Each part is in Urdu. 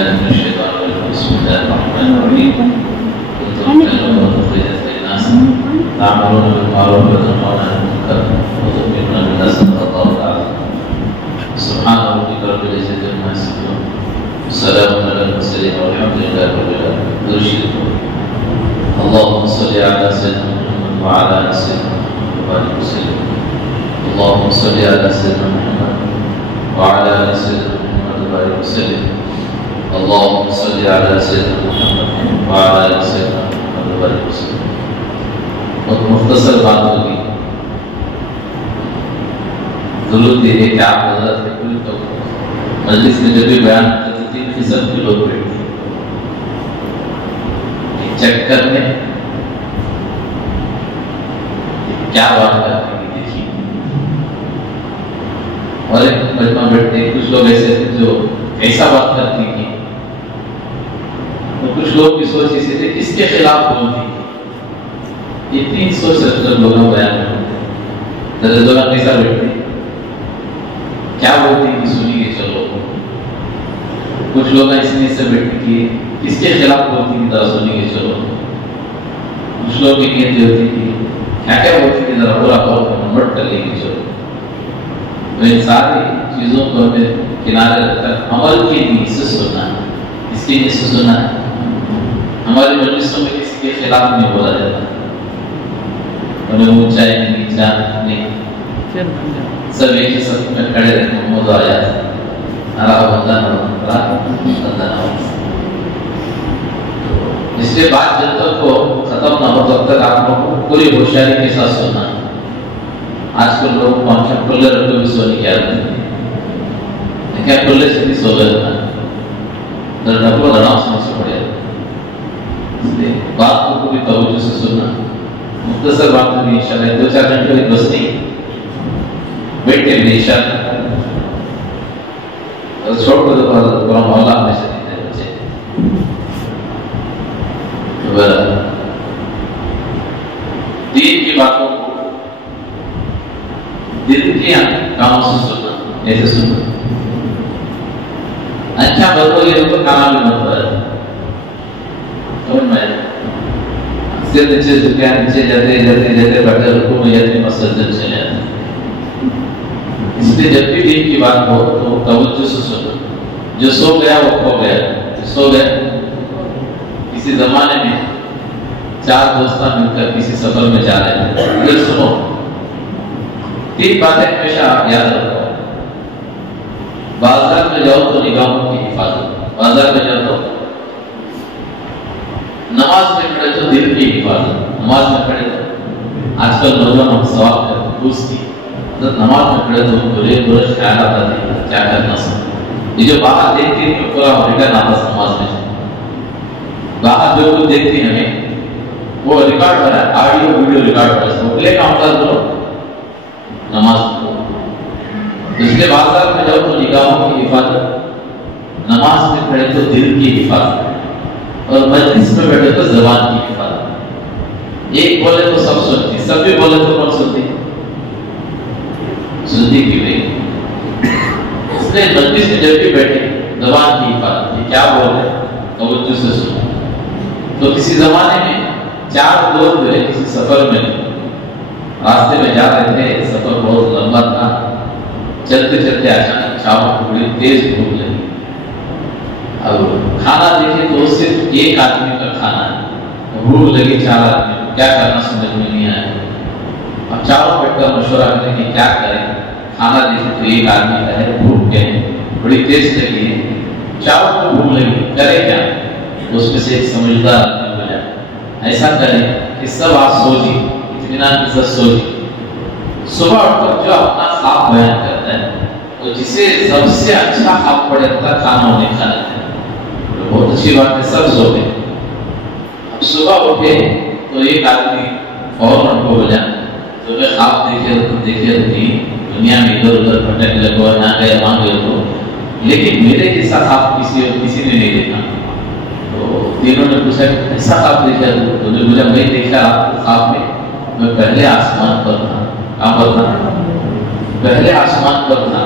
بالله من الشيطان الرجيم بسم الله الرحمن الرحيم كنتم خير أمة للناس تعملون بالمعروف وتنهون عن المنكر وتؤمنون بالله صدق الله تعالى سبحان ربك رب العزة عما يصفون والسلام على المرسلين والحمد لله رب العالمين. اللهم صل على سيدنا محمد وعلى آل سيدنا محمد وبارك وسلم. اللهم صل على سيدنا محمد وعلى آل سيدنا محمد وبارك وسلم. اللهم صل على سيدنا محمد وعلى آل سيدنا محمد وبارك وسلم. بہت مختصر بات ہوگی. ضرورت یہ ہے کہ آپ حضرات کے کل تو مجلس میں جب بھی بیان کرتے 3% کے لوگ بیٹھتے چیک کرنے کیا بات کرتے ہیں دیکھیے. اور ایک مجمع بیٹھتے کچھ لوگ ایسے تھے جو ایسا بات کرتی تھی تو کچھ لوگ کی سوچ ایسے تھے کس کے خلاف بولتی. یہ 3 سوچ لوگوں بیان کرتے لوگ ایسا بیٹھتے کیا بولتی کہ سنیے چلو. کچھ لوگ اس نے سے بیٹھتے کہ کس کے خلاف بولتی کہ ذرا سنیے چلو. کچھ لوگ یہ کہتے ہوتے کہ کیا بولتی کہ ذرا پورا کور نوٹ کر لیں گے چلو. تو ان ساری چیزوں کو ہمیں کنارے رکھ کر عمل کی نیت سے سننا ہے. اس کی نیت سے سننا ہے. ہماری مجلسوں میں کسی کے خلاف نہیں بولا جاتا. ہمیں اونچا ہے نیچا نہیں سب ایک ہی سب میں کھڑے رہتے ہیں. موضوع آیا بندہ اس لیے بات جب تک کو ختم نہ ہو تب تک آپ کو پوری ہوشیاری کے ساتھ سننا. آج کل لوگ پانچ کھلے رکھے بھی سونے کی عادت ہے. کیا کھلے سے بھی سو گئے ڈھکو دڑاؤ سمجھ سے پڑے. اس لیے بات کو پوری توجہ سے سننا. مختصر بات ہوگی انشاءاللہ 2-4 گھنٹے کی بس نہیں بیٹھے بھی انشاءاللہ. چھوڑ کو تو پورا محلہ ہمیشہ دیتے ہیں بچے. دین کی باتوں کو دل کے کاموں سے سننا. ایسے سننا اچھا بتو یہ تو کانا بھی مت ہے. سمجھ میں سر نیچے جھکے نیچے جاتے جاتے جاتے بیٹھے رکو میں جاتے مسجد چلے جاتے. اس لیے جب بھی دین کی بات ہو تو توجہ سے سنو. جو سو گیا وہ کھو گیا. سو گئے کسی زمانے میں 4 دوستان مل کر کسی سفر میں جا رہے ہیں. یہ سنو 3 باتیں ہمیشہ یاد رکھو. بازار میں جاؤ تو نگاہوں کی حفاظت. بازار میں جاؤ تو نماز میں کھڑے تو دل کی حفاظت. نماز میں کھڑے تو آج کل نوجوان ہم سوال کرتے دوست کی نماز میں کھڑے تو برے برے خیالات آتے ہیں کیا کرنا سن. یہ جو باہر دیکھتی ہے پورا ریٹرن آتا ہے نماز میں. باہر جو کچھ دیکھتی ہے ہمیں وہ ریکارڈ ہو رہا ہے. آڈیو ویڈیو ریکارڈ ہو رہا ہے. وہ پلے کام کر دو نماز کو. اس لیے بازار میں جاؤ تو نگاہوں کی حفاظت. نماز میں کھڑے تو دل کی حفاظت. اور مجلس میں بیٹھے تو زبان کی حفاظت. ایک بولے تو سب سنتی. سب بھی بولے تو کون سنتی سنتی کی نہیں. اس لیے مجلس میں جب بھی بیٹھے زبان کی حفاظت. کیا بول رہے توجہ سے سنو. تو کسی زمانے میں 4 لوگ جو ہے کسی سفر میں راستے میں جا رہے تھے. سفر بہت لمبا تھا. چلتے چلتے اچانک چاول کو بڑی تیز بھوک لگی. اب کھانا دیکھے تو صرف ایک آدمی کا کھانا ہے. بھوک لگی 4 آدمی کو. کیا کرنا سمجھ میں نہیں آیا. اب چاروں بیٹھ کر مشورہ کریں کہ کیا کریں. کھانا دیکھے تو ایک آدمی کا ہے. بھوک ہے بڑی تیز لگی ہے. چاروں کو بھوک لگی. کرے کیا. اس میں سے ایک سمجھدار آدمی بولا ایسا کریں کہ سب آپ سوچیے اطمینان کے ساتھ سوچیے. صبح اٹھ کر جو اپنا خواب بیان کرتا ہے تو جسے سب سے اچھا خواب پڑے تھا کھانا ہونے کھانا ہے. بہت اچھی بات ہے. سب سو گئے. اب صبح اٹھے تو ایک آدمی فوراً کو بولا تو میں خواب دیکھے رہی دنیا میں ادھر ادھر بھٹک لگو نہ گئے وہاں گئے تو لیکن میرے جیسا خواب کسی نے نہیں دیکھا. تو تینوں نے پوچھا ایسا خواب دیکھا تو نے بولا میں دیکھا آپ کو خواب میں پہلے آسمان پر تھا. کہاں پر تھا. پہلے آسمان پر تھا.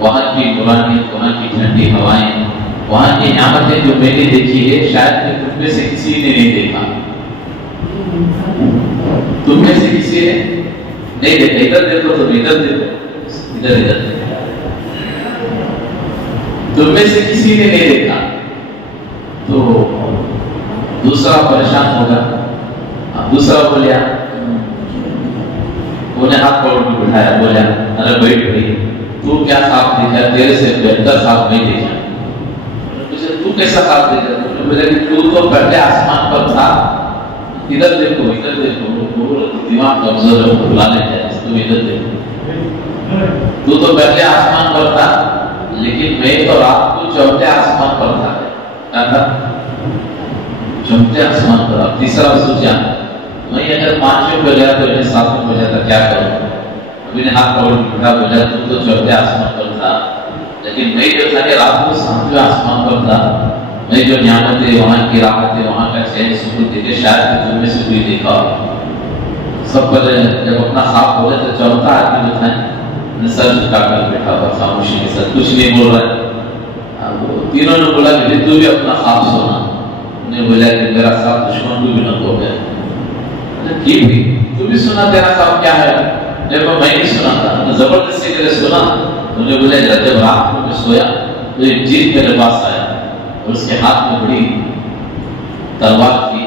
وہاں کی نورانیت وہاں کی ٹھنڈی ہوائیں وہاں کی نعمتیں جو میں نے دیکھی ہے شاید کہ تم میں سے کسی نے نہیں دیکھا. تم میں سے کسی نے نہیں دیکھا. ادھر دیکھو تو ادھر دیکھو, ادھر ادھر تم میں سے کسی نے نہیں دیکھا. تو دوسرا پریشان ہوگا. دوسرا بولیا, انہیں ہاتھ پکڑ کے بٹھایا, بولا ارے بیٹھ بھائی, تو کیا خواب دیکھا؟ تیرے سے بہتر خواب نہیں دیکھا. تو کیسا خواب دیکھا؟ بولے کہ تو پہلے آسمان پر تھا, ادھر دیکھو ادھر دیکھو, دماغ کمزور ہے بلا لیتا ہے, تم ادھر دیکھو. تو پہلے آسمان پر تھا, لیکن میں تو رات کو چوتھے آسمان پر تھا. کیا تھا؟ چوتھے آسمان پر. اب تیسرا سوچا, میں اگر 5 پہ گیا تو انہیں 7 ہو جاتا, کیا کروں؟ ابھی نے ہاتھ پکڑ کے بٹھا, بولا تو چوتھے آسمان پر تھا, لیکن میں جو تھا کہ رات کو 7ویں آسمان پر تھا. میں جو نعمتیں, وہاں کی راحتیں, وہاں کا چین سکون دیکھے شاید کہ تم میں سے کوئی دیکھا ہو. سب پہلے جب اپنا خواب بولے تو چوتھا آدمی جو تھا سر جھکا کر بیٹھا ہوا خاموشی کے ساتھ, کچھ نہیں بول رہا ہے. تینوں نے بولا کہ تو بھی اپنا خواب سنا. انہیں بولا کہ میرا خواب دشمن کو بھی نہ ہو گیا. ٹھیک ہے, تو بھی سنا, تیرا خواب کیا ہے؟ جب میں نہیں سنا تھا, زبردستی کرے سنا. انہیں بولا جب رات کو میں سویا تو ایک جیت میرے پاس آیا اور اس کے ہاتھ میں بڑی تلوار تھی.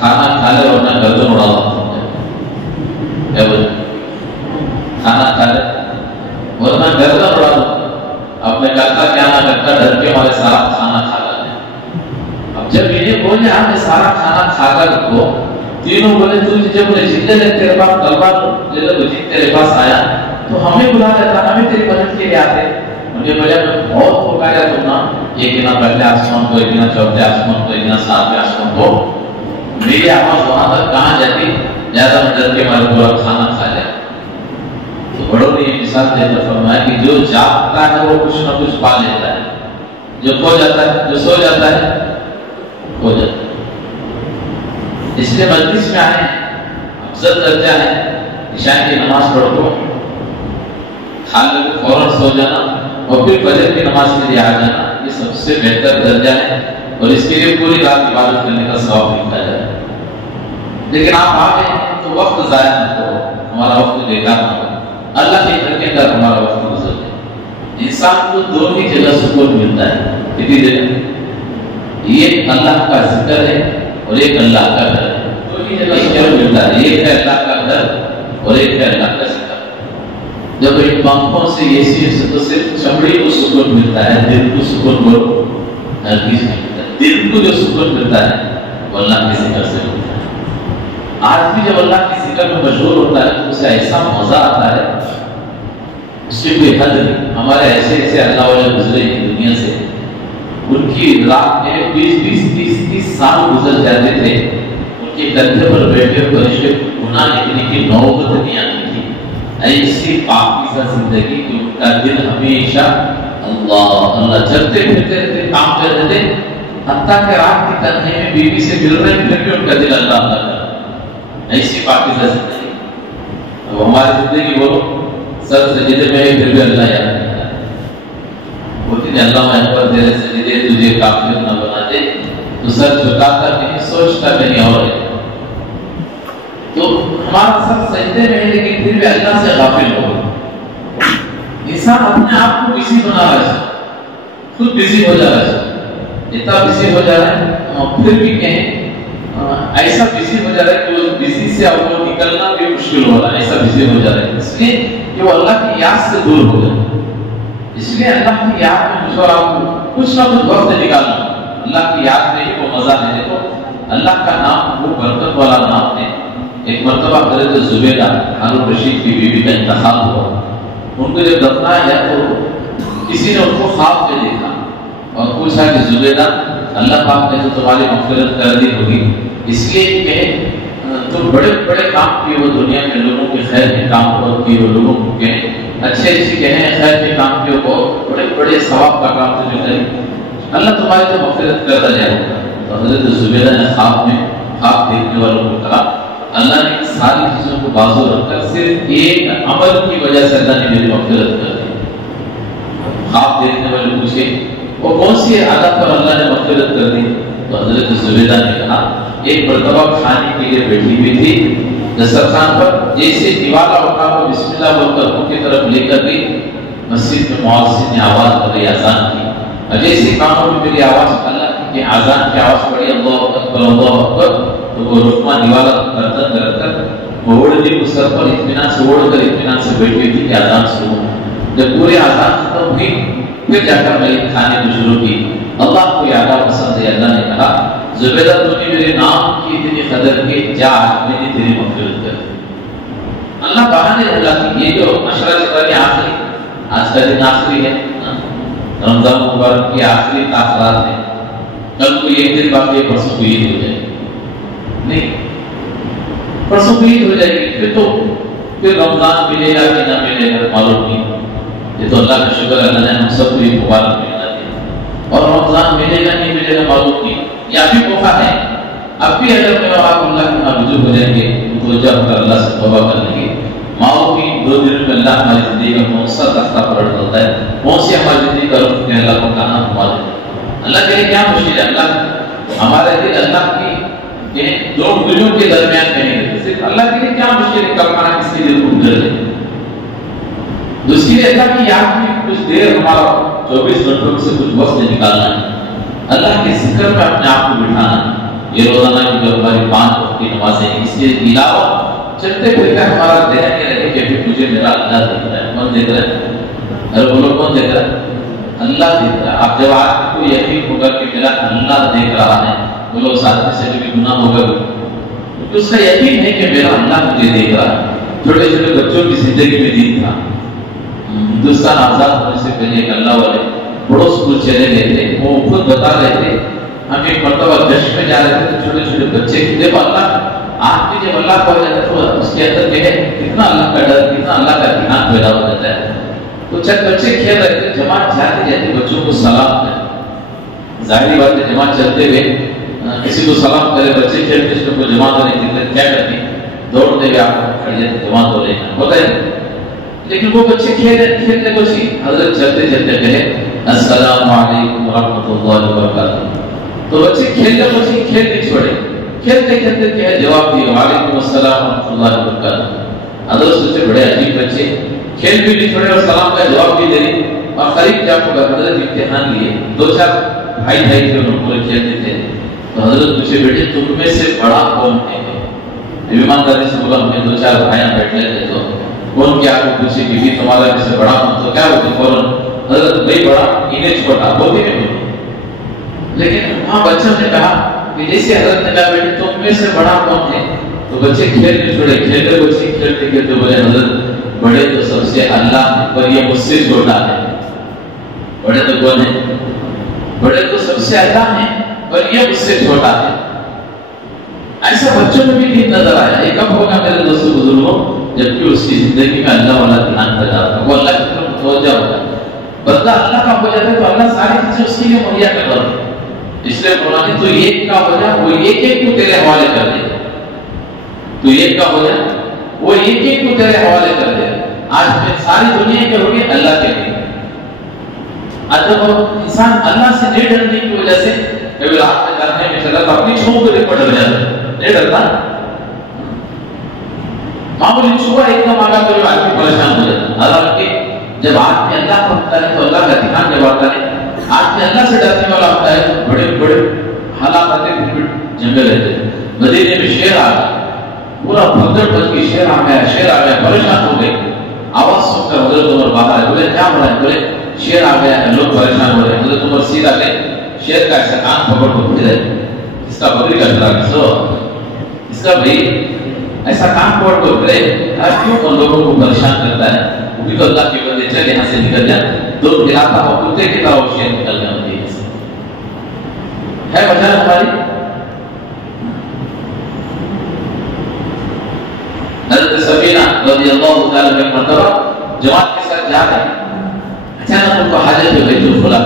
کھانا کھا لے ورنہ گردن اڑا دوں. کیا بولے؟ کھانا کھا لے ورنہ گردن اڑا دوں. اب میں کرتا کیا نہ کرتا, ڈر کے ہمارے سارا کھانا کھا لے. اب جب یہ بولے ہمیں سارا کھانا کھا کر کو, تینوں بولے تو جب انہیں جیتے لے تیرے پاس تلوار لے لے, جیت تیرے پاس آیا تو ہمیں بلا لیتا, ہمیں تیری مدد کے لیے آتے. مجھے بولے میں بہت پکارا تم نا, ایک نا پہلے آسمان کو, ایک نا چوتھے آسمان کو, ایک نا 7ویں آسمان کو. میری آواز وہاں تک کہاں جاتی, زیادہ میں ڈر کے مارے پورا کھانا کھا جائے. تو بڑوں نے یہ مثال دیتا فرمایا کہ جو جاگتا ہے وہ کچھ نہ کچھ پا لیتا ہے, جو کھو جاتا ہے, جو سو جاتا ہے ہو جاتا ہے. اس لیے مجلس میں آئے, افضل درجہ ہے عشاء کی نماز پڑھ کو کھا لے کو فوراً سو جانا اور پھر فجر کی نماز کے لیے آ جانا. یہ سب سے بہتر درجہ ہے اور اس کے لیے پوری رات عبادت کرنے کا ثواب ملتا ہے. لیکن آپ آ گئے تو وقت ضائع نہ کرو, ہمارا وقت بیکار نہ ہو. اللہ کے گھر کے اندر ہمارا وقت گزر جائے. انسان کو دو ہی جگہ سکون ملتا ہے. کتنی جگہ؟ ایک اللہ کا ذکر ہے اور ایک اللہ کا گھر ہے. دو ہی جگہ سکون ملتا ہے, ایک ہے اللہ کا گھر اور ایک ہے اللہ کا ذکر. جب ان پنکھوں سے اے سی سے تو صرف چمڑی کو سکون ملتا ہے, دل کو سکون ہرگز نہیں ملتا. دل کو جو سکون ملتا ہے وہ اللہ کے ذکر سے ملتا ہے. آدمی جب اللہ کے ذکر میں مشغول ہوتا ہے تو اسے ایسا مزہ آتا ہے, اس کی کوئی حد نہیں. ہمارے ایسے ایسے اللہ والے گزرے ہیں دنیا سے, ان کی رات میں 20-30 سال گزر جاتے تھے, ان کے کندھے پر بیٹھے فرشتے گناہ لکھنے کی نوبت نہیں آتی تھی. ایسی پاکیزہ زندگی کہ ان کا دل ہمیشہ اللہ اللہ چلتے پھرتے رہتے, کام کرتے تھے, حتیٰ کہ رات کی تنہائی میں بیوی سے مل رہے پھر بھی ان کا دل اللہ اللہ کرتا. ایسی پاکیزہ زندگی. اب ہماری زندگی وہ سر سجدے میں پھر بھی اللہ یاد کرتا ہے. بولتی نے اللہ اکبر تیرے سجدے تجھے کافر نہ بنا دے, تو سر جھکاتا نہیں, سوچتا نہیں اور ہے. تو ہمارا سر سجدے میں ہے لیکن پھر بھی اللہ سے غافل ہو. انسان اپنے آپ کو بزی بنا رہا ہے, خود بزی ہو جا رہا ہے, اتنا بزی ہو جا رہا ہے پھر بھی کہیں ایسا بزی ہو جا رہا ہے کہ اس بزی سے اب وہ نکلنا بھی مشکل ہو رہا ہے. ایسا بزی ہو جا رہا ہے اس لیے کہ وہ اللہ کی یاد سے دور ہو جائے. اس لیے اللہ کی یاد میں مجھے اور آپ کو کچھ نہ کچھ وقت نکالنا. اللہ کی یاد میں ہی وہ مزہ لینے کو. اللہ کا نام وہ برکت والا نام ہے. ایک مرتبہ حضرت زبیدہ ہارون رشید کی بیوی کا انتخاب ہوا. ان کو جب دفنایا گیا تو کسی نے ان کو خواب میں دیکھا اور پوچھا کہ زبیدہ اللہ پاک نے تو تمہاری مغفرت کر دی ہوگی, اس لیے کہ تم بڑے بڑے کام کیے ہو دنیا میں, لوگوں کے خیر کے کام بہت کیے ہو, لوگوں کے اچھے کہیں خیر کے کام کیے ہو, بڑے بڑے ثواب کا کام تم نے کری, اللہ تمہاری تو مغفرت کرتا جائے گا. تو حضرت زبیدہ نے خواب دیکھنے والوں کو کہا اللہ نے ساری چیزوں کو بازو رکھ کر صرف ایک عمل کی وجہ سے اللہ نے میری مغفرت کر دی. خواب دیکھنے والے پوچھے وہ کون سی عادت پر اللہ نے مغفرت کر دی؟ تو حضرت زبیدہ نے کہا ایک مرتبہ کھانے کے لیے بیٹھی ہوئی تھی دسترخوان پر، جیسے دیوالا اٹھا کو بسم اللہ بول کر منہ کی طرف لے کر گئی، مسجد میں مؤذن نے آواز پڑی، اذان کی، اور جیسے کانوں میں میری آواز اللہ کی اذان کی آواز پڑی اللہ اکبر اللہ اکبر، تو وہ رکما دیوالا گردن کر کر وہ اوڑھنی کو سر پر اطمینان سے اوڑھ کر اطمینان سے بیٹھی ہوئی تھی کہ اذان شروع ہو۔ جب پورے اذان ختم ہوئی پھر جا کر میں نے کھانے کو شروع کی۔ اللہ کو یاد پسند ہے، اللہ نے کہا زبیدہ تو نے میرے نام کی اتنی قدر کی، جا میں نے تیری مغفرت کر دی۔ اللہ بہانے اللہ کی یہ جو عشرہ شوال آخری، آج کا دن آخری ہے، رمضان مبارک کی آخری تاخرات ہے، کل کو ایک دن باقی ہے، پرسوں کو عید ہو جائے گی، نہیں پرسوں کو عید ہو جائے گی، پھر رمضان ملے گا کہ نہ ملے گا معلوم نہیں۔ یہ تو اللہ کا شکر ہے، اللہ نے ہم سب کو یہ مبارک ملنا دیا، اور رمضان ملے گا نہیں ملے گا معلوم نہیں، یہ ابھی موقع ہے۔ اب بھی اگر میں آپ اللہ کے نابجو ہو جائیں گے تو جب کر اللہ سے توبہ کر لیں گے، ماؤں کی 2 دنوں میں اللہ ہماری زندگی کا کون سا تختہ پلٹ ہوتا ہے، کون سی ہماری زندگی کا رخ کہ اللہ کو کہاں گھما دیتا ہے۔ اللہ کے لیے کیا مشکل ہے، اللہ ہمارے دل اللہ کی دو دلوں کے درمیان نہیں رہتے، صرف اللہ کے لیے کیا مشکل ہے کب کھانا کس کے دل کو گزر جائے۔ اس کے لیے اللہ کی یاد میں کچھ دیر ہمارا 24 گھنٹوں سے کچھ وقت نکالنا ہے، اللہ کے ذکر میں اپنے آپ کو بٹھانا ہے۔ یہ روزانہ کی جو ہماری 5 وقت کی نمازیں ہیں، اس کے علاوہ چلتے پھرتے ہمارا ذہن یہ رہے کہ مجھے میرا اللہ دیکھ رہا ہے۔ کون دیکھ رہا ہے؟ ارے بولو کون دیکھ رہا ہے؟ اللہ دیکھ رہا ہے۔ آپ جب آپ کو یقین ہوگا کہ میرا اللہ دیکھ رہا ہے، بولو اس آدمی سے بھی گناہ ہوگا، کیونکہ اس کا یقین ہے کہ میرا اللہ مجھے دیکھ رہا ہے۔ چھوٹے چھوٹے بچوں کی زندگی میں دین تھا۔ ہندوستان آزاد ہونے سے پہلے ایک اللہ والے پڑوس کو چلے گئے تھے، وہ خود بتا رہے تھے ہم ایک مرتبہ گشت میں جا رہے تھے تو چھوٹے چھوٹے بچے دیکھو اللہ آدمی جب اللہ کو ہو جاتا ہے تو اس کے اندر جو ہے کتنا اللہ کا ڈر، کتنا اللہ کا دھیان پیدا ہو جاتا ہے۔ تو چند بچے کھیل رہے تھے، جماعت جاتے جاتے بچوں کو سلام کرے، ظاہری بات ہے جماعت چلتے ہوئے کسی کو سلام کرے، بچے کھیلتے اس کو جماعت ہونے کی کیا کرتی، دوڑتے ہوئے آپ کھڑے جاتے جماعت ہو لینا ہوتا ہے۔ لیکن وہ بچے کھیلتے کو سی حضرت چلتے چلتے کہے السلام علیکم ورحمۃ اللہ وبرکاتہ، تو بچے کھیل نہیں چھوڑے، کھیلتے کھیلتے کہے جواب دیا وعلیکم السلام ورحمۃ اللہ وبرکاتہ۔ حضرت سوچے بڑے عجیب بچے، کھیل بھی نہیں چھوڑے اور سلام کا جواب بھی دے رہے، اور قریب جا کر حضرت امتحان لیے، 2-4 بھائی تھے انہوں پورے کھیلتے تھے، تو حضرت پوچھے بیٹے تم میں سے بڑا کون ہے؟ ایمانداری سے بولا ہمیں 2-4 بھائیاں بیٹھ لیتے تو کون کیا کو پوچھے کہ تمہارا میں سے بڑا کون، تو کیا ہوتی فوراً حضرت بھائی بڑا انہیں چھوٹا ہوتی نہیں ہوتی۔ لیکن وہاں بچوں نے کہا کہ جیسے حضرت نے کہا بیٹے تم میں سے بڑا کون ہے، تو بچے کھیل نہیں چھوڑے، کھیلتے بچے کھیلتے کھیلتے بولے حضرت بڑے تو سب سے اللہ ہے پر یہ مجھ سے چھوٹا ہے۔ بڑے تو کون ہے؟ بڑے تو سب سے اللہ ہے پر یہ مجھ سے چھوٹا ہے۔ ایسا بچوں میں بھی دین نظر آیا۔ یہ کب ہوگا میرے دوستوں بزرگوں؟ جبکہ اس کی زندگی میں اللہ والا دھیان پیدا ہوتا ہے، وہ اللہ کی طرف متوجہ ہوتا ہے، بندہ اللہ کا ہو جاتا ہے تو اللہ ساری چیزیں اس کے لیے مہیا کر دیتا ہے۔ اس لیے قرآن تو ایک کا ہو جائے وہ ایک ایک کو تیرے حوالے کر دے، تو ایک کا ہو جائے وہ ایک ایک کو تیرے حوالے کر دے۔ آج میں ساری دنیا کے ہوگی اللہ کے لیے۔ آج جب انسان اللہ سے نہیں ڈرنے کی وجہ سے کبھی رات میں کرنے میں چلا تو اپنی چھوٹ کو دیکھ کر ڈر جاتا ہے، نہیں ڈرتا۔ معمولی چھوا ایک دم آگا تو آدمی پریشان ہو جاتا ہے۔ حالانکہ جب آدمی اللہ کو ہوتا ہے تو اللہ کا دھیان جب آتا ہے، آدمی اللہ سے ڈرنے والا ہوتا ہے تو بڑے بڑے حالات آتے ہیں، پھر جنگل رہتے ہیں۔ مدینے میں شیر آ گیا، پورا بھگدڑ بچ کے شیر آ گیا، پریشان ہو گئے۔ آواز سن کر حضرت عمر باہر آئے، بولے کیا ہو رہا ہے؟ بولے شیر آ گیا ہے، لوگ پریشان ہو رہے ہیں۔ حضرت عمر سیدھا گئے، شیر کا ایسا کان پکڑ کو پھر اس کا بکری کا شرا سو اس کا بھائی ایسا کام پکڑ کو کرے کیوں ان لوگوں کو پریشان کرتا ہے؟ وہ بھی تو اللہ کی بندے، چل یہاں سے نکل جائے، دو کھلاتا ہو کتے کی طرح وہ شیر نکل جائے ہوتی ہے وجہ ہماری۔ حضرت سفینہ رضی اللہ تعالیٰ عنہ مرتبہ جماعت کے ساتھ جا رہے ہیں، اچانک ان کو حاجت ہے بیت الخلا،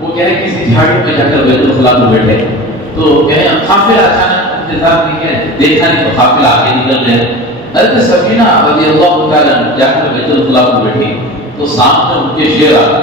وہ کہہ رہے کسی جھاڑیوں میں جا کر بیت الخلا کو بیٹھے، تو کہے قافلہ اچانک انتظار نہیں کیا، دیکھا نہیں تو قافلہ آگے نکل گئے۔ حضرت سفینہ رضی اللہ تعالیٰ عنہ جا کر بیت الخلا کو بیٹھی تو سامنے ان کے شیر آ گئے،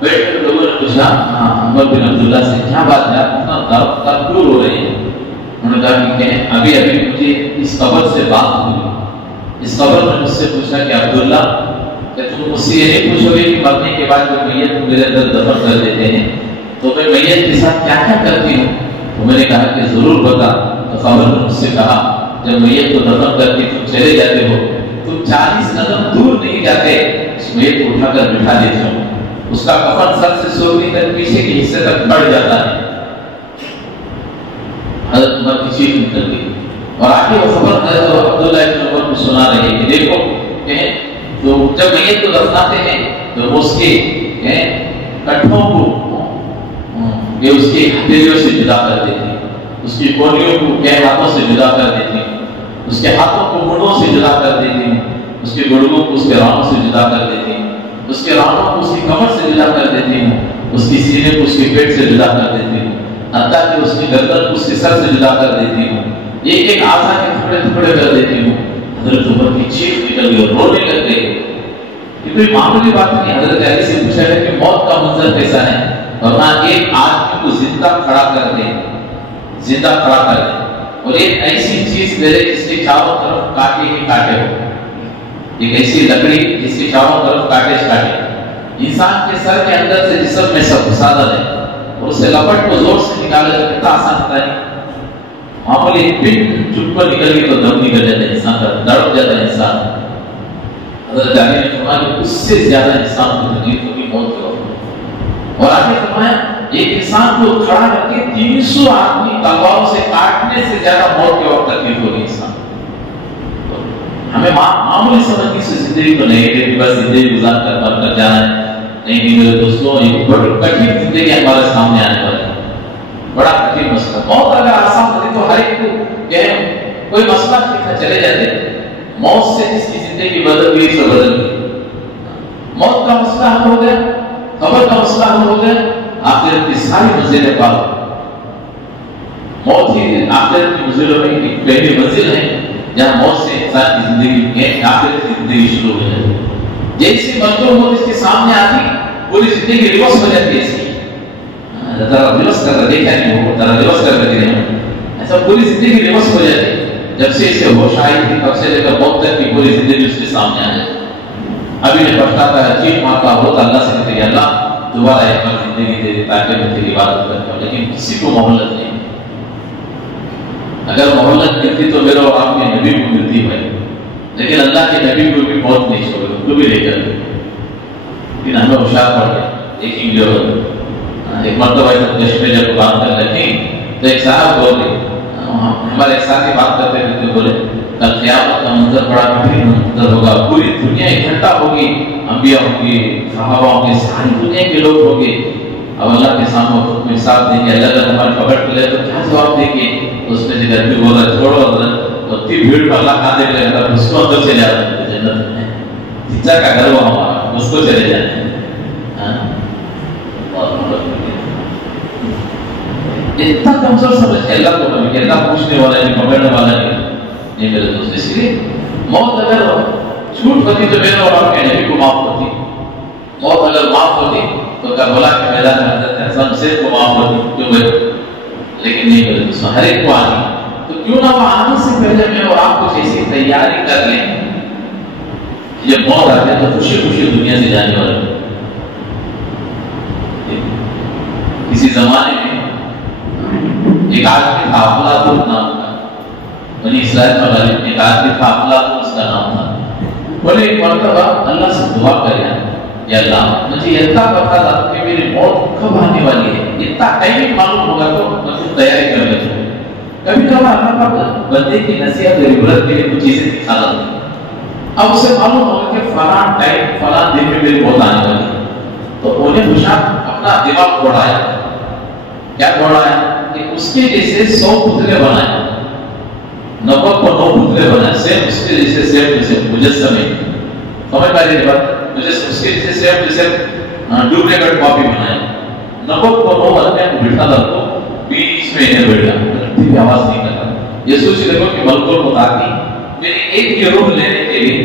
بیٹھ کر لوگوں نے پوچھا عمر بن عبداللہ سے کیا بات ہے آپ اتنا درد دور ہو رہی ہے؟ انہوں نے کہا کہ ابھی مجھے اس قبر سے بات ہوئی. اس قبر نے مجھ سے پوچھا کہ عبداللہ کہ تم مجھ سے یہ نہیں پوچھو گے کہ مرنے کے بعد جو میت میرے اندر دفن کر دیتے ہیں تو میں میت کے ساتھ کیا کیا کرتی ہوں؟ تو میں نے کہا کہ ضرور بتا. تو قبر نے مجھ سے کہا جب میت کو دفن کر کے تم چلے جاتے ہو تم 40 قدم دور نہیں جاتے, اس میت کو اٹھا کر بٹھا دیتے ہو, اس کا کفن سر سے سولی تک پیچھے کے حصے تک بڑھ جاتا ہے. حضرت عمر کی چیخ نکل گئی اور آگے وہ خبر حضرت عبداللہ ابن عمر کو سنا رہے کہ دیکھو تو جب میت کو دفناتے ہیں تو اس کے کٹھوں کو یہ اس کی ہتھیلیوں سے جدا کر دیتے ہیں, اس کی کونیوں کو ہاتھوں سے جدا کر دیتے ہیں, اس کے ہاتھوں کو منڈوں سے جدا کر دیتے ہیں, اس کے گڑگوں کو اس کے رانوں سے جدا کر دیتے ہیں, اس کے رانوں کو اس کی کمر سے جدا کر دیتے ہیں, اس کی سینے کو اس کے پیٹ سے جدا کر دیتے ہیں, حتیٰ کہ اس کی گردن کو اس کے سر سے جدا کر دیتی ہوں, ایک ایک اعضا کے ٹکڑے ٹکڑے کر دیتی ہوں. حضرت عمر کی چیخ نکل گئی اور رونے لگ گئے. یہ کوئی معمولی بات نہیں. حضرت علی سے پوچھا ہے کہ موت کا منظر کیسا ہے؟ ورنہ ایک آدمی کو زندہ کھڑا کر دیں, زندہ کھڑا کر دیں اور ایک ایسی چیز دے دے جس کے چاروں طرف کانٹے ہی کانٹے ہو, ایک ایسی لکڑی جس کے چاروں طرف کانٹے کانٹے. انسان کے سر کے اندر سے جسم میں سب فسادت ہے اور اسے لپٹ کو زور سے نکالا جائے کتنا آسان ہوتا ہے. معمولی پن چپ پر نکل گئی تو دم نکل جاتا ہے, انسان کا تڑپ جاتا ہے انسان. حضرت علی نے فرمایا کہ اس سے زیادہ انسان کو تکلیف ہوگی موت کے وقت. اور آگے فرمایا ایک انسان کو کھڑا کر کے 300 آدمی تلواروں سے کاٹنے سے زیادہ موت کے وقت تکلیف ہوگی انسان. ہمیں معمولی سمجھنے سے زندگی کو نہیں دیتی, بس زندگی گزار کر مر کر جانا ہے. نہیں میرے دوستوں, یہ بڑی کٹھن زندگی ہمارے سامنے آنے والی ہے, بڑا کٹھن مسئلہ. موت اگر آسان ہوتی تو ہر ایک کو کوئی مسئلہ نہیں چلے جاتے. موت سے جس کی زندگی بدل گئی تو بدل گئی. موت کا مسئلہ حل ہو گیا, قبر کا مسئلہ حل ہو گیا, آخرت کی ساری منزلیں پار. موت ہی آخرت کی منزلوں میں ایک پہلی منزل ہے جہاں موت سے انسان کی زندگی آخرت کی زندگی شروع ہو جاتی ہے. جیسی منظور موت اس کے سامنے آتی پوری زندگی ریورس ہو جاتی ہے. اس کی ذرا ریورس کر دیکھا نہیں ہو, ذرا ریورس کر کے دیکھا, ایسا پوری زندگی ریورس ہو جاتی ہے. جب سے اسے ہوش آئی تھی تب سے لے کر موت تک کی پوری زندگی اس کے سامنے آ جاتی. ابھی میں پچھتاتا ہے, چیخ مارتا ہو تو اللہ سے کہتے ہیں اللہ دوبارہ ایک بار زندگی دے دے تاکہ میں تیری عبادت کر پاؤں. لیکن کسی کو مہلت نہیں. اگر مہلت ملتی تو میرے اور آپ کے نبی کو ملتی بھائی, لیکن اللہ کے نبی کو بھی موت نہیں چھوڑے, ان کو بھی لے کر. لیکن ہمیں ہوشیار پڑ گیا. ایک مرتبہ دشت میں جب بات کر رہے تھے تو ایک صاحب بول رہے, ہمارے ایک ساتھی بات کرتے تھے تو بولے کل قیامت کا منظر بڑا کٹھن منظر ہوگا, پوری دنیا اکٹھا ہوگی, انبیاء ہوں گے, صحابہ ہوں گے, ساری دنیا کے لوگ ہوں گے. اب اللہ کے سامنے حکم حساب دیں گے, اللہ کا ہمارے پکڑ کے لے تو کیا جواب دیں گے؟ اس میں سے گھر بولا چھوڑو حضرت, اتنی بھیڑ پر اللہ کھانے کے لیے اس کو اندر چلے جاتے ہیں جنت میں. چچا کا گھر وہ ہمارا, اس کو چلے جاتے ہیں. اتنا کمزور سمجھ کے اللہ کو بنے کہ اللہ پوچھنے والا ہے, پکڑنے والا ہے. نہیں میرے دوست, اس لیے موت اگر چھوٹ ہوتی تو میرے اور آپ کے نبی کو معاف ہوتی. موت اگر معاف ہوتی تو کربلا کے میدان میں حضرت حسن سے کو معاف ہوتی. کیوں بھائی؟ لیکن نہیں میرے دوست, ہر ایک کو آنی. تو کیوں نہ وہ آنے سے پہلے میں اور آپ کچھ ایسی تیاری کر لیں جب موت آ جائے تو خوشی خوشی دنیا سے جانے والے. کسی زمانے میں ایک آدمی تھا افلاطون نام کا, بنی اسرائیل میں غالب ایک آدمی تھا افلاطون اس کا نام تھا. بولے ایک مرتبہ اللہ سے دعا کرے, یا اللہ مجھے اتنا پتا تھا کہ میری موت کب آنے والی ہے, اتنا ٹائم معلوم ہوگا تو مجھے تیاری کر لیتا ہوں. کبھی کبھی اللہ کا بندے کی نصیحت عبرت کے لیے کچھ چیزیں دکھاتا ہے. اب اسے معلوم ہوگا کہ فلاں ٹائم فلاں دن میں میری موت آنے والی ہے, تو انہیں خوشا اپنا دماغ دوڑایا. کیا دوڑایا کہ اس کے جیسے 100 پتلے بنائے, 90 کو 9 پتلے بنائے, سیم اس کے جیسے سیم جیسے مجسمے. سمجھ پا رہی بات؟ مجھے اس کے جیسے سیم جیسے ڈپلیکیٹ کاپی بنائے. 90 کو 9 آدمی کو بٹھا تھا تو بیچ میں انہیں بیٹھا, آواز نہیں کرتا. یہ سوچ دیکھو کہ ملک المتاقی میری ایک کی روح لینے کے لیے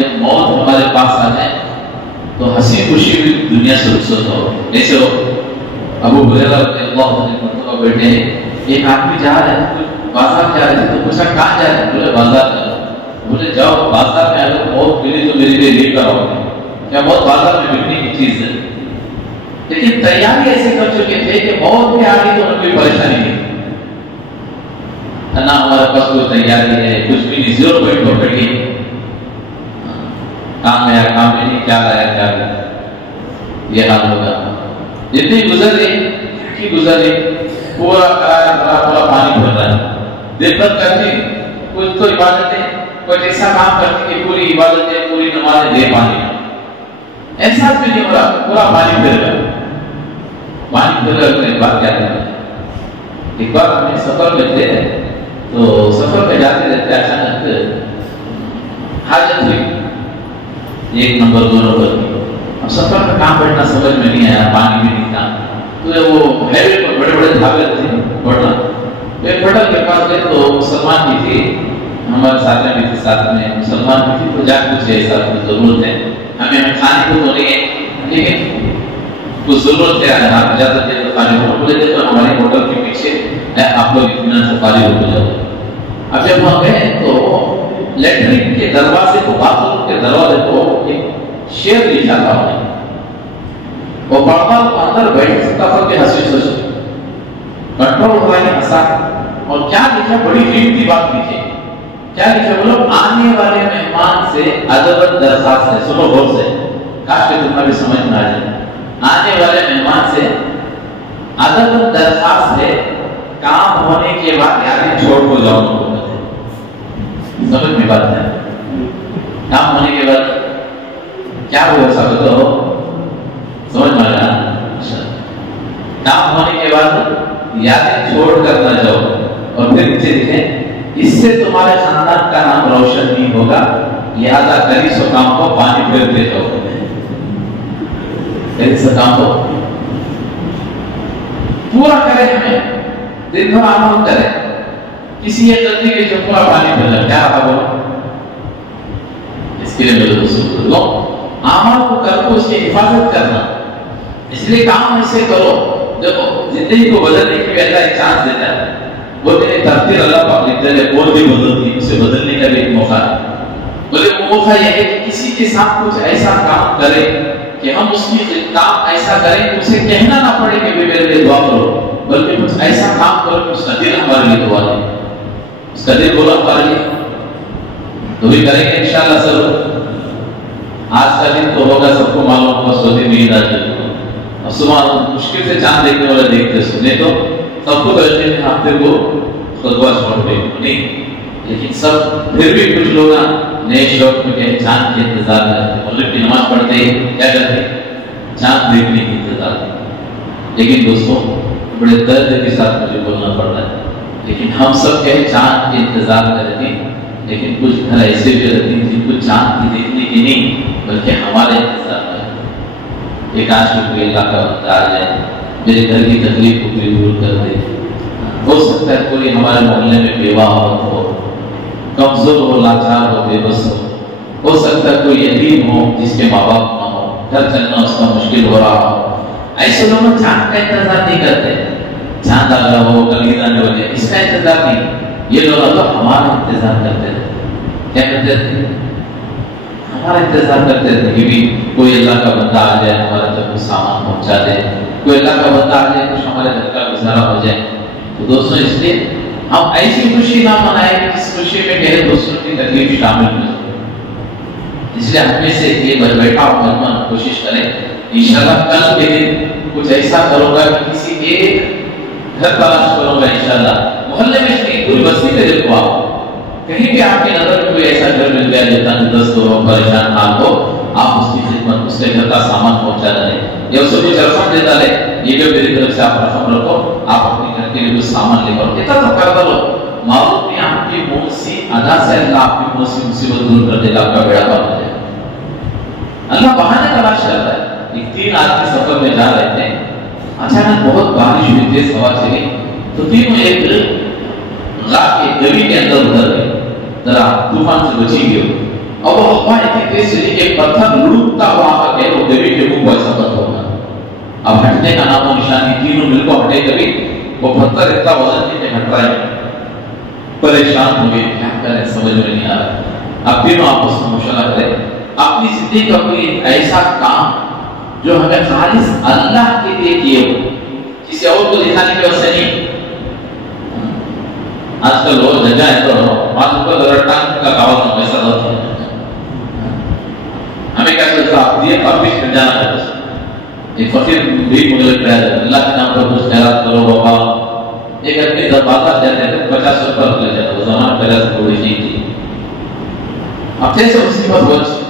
جب موت ہمارے پاس آ جائے تو ہنسی خوشی بھی دنیا سے رخصت ہو. ایسے ہو ابو ہریرہ رضی اللہ عنہ مرتبہ بیٹھے ہیں, ایک آدمی جا رہا ہے, بازار جا رہے تھے, تو پوچھا کہاں جا رہے ہیں؟ بولے بازار جا رہے ہیں. بولے جاؤ بازار میں اگر موت ملی تو میرے لیے لے کر آؤ گے. کیا موت بازار میں بکنے کی چیز ہے؟ لیکن تیاری ایسے کر چکے تھے کہ موت بھی آ گئی تو کوئی پریشانی نہیں, نہ ہمارے پاس کوئی تیاری ہے, کچھ بھی نہیں, 0 پوائنٹ پر بیٹھی, کام میں آیا کام میں نہیں, کیا لایا کیا لایا, یہ حال ہوگا. جتنی گزر گئی کی گزر گئی, پورا کرایا پورا پانی بھر رہا ہے, دن بھر کرتے کچھ تو عبادتیں, کوئی ایسا کام کرتے کہ پوری عبادتیں پوری نمازیں دے پانی, احساس بھی نہیں ہو رہا, پورا پانی پھر گیا. پانی پھر گئے بات کیا کرنا. ایک بار ہم سفر میں تھے تو سفر میں جاتے رہتے اچانک حاجت ہوئی 1 نمبر 2 نمبر کی. اب سفر میں کہاں بیٹھنا سمجھ میں نہیں آیا, پانی بھی نہیں تھا, تو وہ ہیوے پر بڑے بڑے دھاگے تھے ہوٹل, ایک ہوٹل کے پاس گئے تو مسلمان بھی تھی, ہمارے ساتھ میں بھی تھی, ساتھ میں مسلمان بھی تھی, تو جا کچھ ایسا ضرورت ہے ہمیں کھانے کو تو نہیں ہے لیکن کچھ ضرورت ہے, آپ اجازت دے تو خالی ہوٹل دے تو ہمارے ہوٹل کے پیچھے آپ لوگ اطمینان سے خالی ہو جاؤ. اب جب وہاں گئے تو لیٹرین کے دروازے کو, باتھ روم کے دروازے کو ایک شعر لکھا تھا, وہ پڑھتا تو اندر بیٹھ سکتا تھا کہ ہنسی سوچ کنٹرول ہو رہا ہے ہنسا. اور کیا لکھا, بڑی قیمتی بات لکھی. کیا لکھا بولو, آنے والے مہمان سے ادب درخواست ہے. سنو غور سے, کاش کہ تمہیں بھی سمجھ میں آ جائے. آنے والے مہمان سے ادب درخواست ہے, کام ہونے کے بعد یادیں چھوڑ کو جاؤ. سمجھ میں بات ہے, کام ہونے کے بعد کیا ہوا سب تو سمجھ میں آیا. کام ہونے کے بعد یادیں چھوڑ کر نہ جاؤ. اور پھر نیچے لکھیں, اس سے تمہارے خاندان کا نام روشن نہیں ہوگا, لہذا کری سو کام کو پانی پھیرتے جاؤ. کری سو کام کو پورا کرے, ہمیں دن بھر عمل کرے. کسی یہ غلطی کے جو پورا پانی پھیلا, کیا آتا بولو, اس کے لیے میرے دوستوں کو عمل کو کر کو اس کی حفاظت کرنا. اس لیے کام ایسے کرو. دیکھو زندگی کو بدلنے کے لیے اللہ ایک چانس دیتا ہے, وہ تیری تقدیر اللہ پاک لکھتا ہے, اور بھی بدلتی, اسے بدلنے کا بھی ایک موقع ہے. بولے وہ موقع یہ ہے کہ کسی کے ساتھ کچھ ایسا کام کرے کہ ہم اس کی کام ایسا کریں کہ اسے کہنا نہ پڑے کہ میرے لیے دعا کرو, بلکہ کچھ ایسا کام کرو کہ اس کا دل ہمارے لیے دعا دے. اس کا دل بولا ہمارے لیے تو بھی کریں گے انشاءاللہ ضرور. آج کا دن تو ہوگا, سب کو معلوم ہوگا, سوتے نہیں رہتے. اور صبح مشکل سے چاند دیکھنے والے دیکھتے سنے تو سب کو کہتے ہیں ہفتے کو خطبہ چھوڑ پہ نہیں, لیکن سب پھر بھی کچھ لوگ نئے شوق میں کہ چاند کے انتظار کرتے, مغرب کی نماز پڑھتے ہیں, کیا کرتے ہیں, چاند دیکھنے کی انتظار کرتے. لیکن دوستوں بڑے درد کے ساتھ مجھے بولنا پڑ رہا ہے, لیکن ہم سب کہیں چاند کے انتظار کرتے ہیں, لیکن کچھ گھر ایسے بھی رہتے ہیں جن کو چاند کی دیکھنے کی نہیں بلکہ ہمارے انتظار میں. ایک آج کوئی علاقہ بنتا آ جائے, میرے گھر کی تکلیف کو کوئی دور کر دے. ہو سکتا ہے کوئی ہمارے محلے میں بیوہ عورت ہو, کمزور ہو, لاچار ہو, بے بس ہو سکتا ہے کوئی یتیم ہو جس کے ماں باپ نہ ہو, گھر چلنا اس کا مشکل ہو رہا ہو. ایسے لوگ چاند کا انتظار نہیں کرتے, چاند آ رہا ہو, کلیدہ نہ ہو جائے, اس کا انتظار نہیں. یہ لوگ اللہ ہمارا انتظار کرتے تھے. کیا کرتے تھے, ہمارا انتظار کرتے تھے کہ بھی کوئی اللہ کا بندہ آ جائے, ہمارا تک کچھ سامان پہنچا دے, کوئی اللہ کا بندہ آ جائے, کچھ ہمارے گھر کا گزارا ہو جائے. تو دوستوں اس لیے ہم ایسی خوشی نہ منائیں کہ جس خوشی میں میرے دوستوں کی تکلیف شامل ہو. اس لیے ہم میں سے یہ بیٹھا ہوں کوشش کریں انشاءاللہ کل کے دن کچھ ایسا کروں گا کہ کسی ایک گھر تلاش کروں گا انشاءاللہ, محلے میں نہیں پوری بستی میں دیکھو, آپ کہیں بھی آپ کی نظر میں کوئی ایسا گھر مل گیا جتنا دس لوگوں پریشان حال ہو, آپ اس کی خدمت, اس کے گھر کا سامان پہنچا دیں یا اسے کچھ رقم دیتا رہے, یہ جو میری طرف سے آپ رقم رکھو, آپ اپنے گھر کے لیے کچھ سامان لے کر اتنا تو کر دو. معلوم نہیں آپ کی موسی ادا سے اللہ آپ کی موسی مصیبت دور کر دے گا, آپ کا بیڑا پار ہو جائے. اللہ بہانے تلاش کرتا ہے. ایک 3 آدمی سفر میں جا رہے تھے, اچانک بہت بارش ہوئی, تیز ہوا چلی, تو تینوں ایک غار کے گلی کے اندر اتر گئے. ذرا طوفان سے بچی گئی اور وہ ہوا اتنی تیز چلی کہ پتھر لوٹتا ہوا آ کر وہ دیوی کے منہ کو ایسا بند ہوگا. اب ہٹنے کا نام و نشانی تینوں مل کو ہٹے کبھی وہ پتھر اتنا وزن نہیں ہٹ رہا ہے. پریشان ہو گئے کیا کریں سمجھ میں نہیں آ رہا. اب تینوں آپس میں مشورہ کریں اپنی زندگی کا کوئی ایسا کام جو ہمیں خالص اللہ کے لیے کیے ہو, کسی اور کو دکھانے کی وجہ سے نہیں. آج کل لوگ جگہ ہے تو معلوم کا ٹانگ کا کاوا کا پیسہ ہوتا ہے. ہمیں کیا چلتا ہے یہ پبلک میں جانا ہے. ایک فقیر بھی مجھے کہا ہے اللہ کے نام پر کچھ خیرات کرو بابا. ایک آدمی دباتا جاتے ہیں 50 روپے لے جاتا ہے. زمانہ پہلے سے تھوڑی سی تھی. اب جیسے اس کی بات ہوئی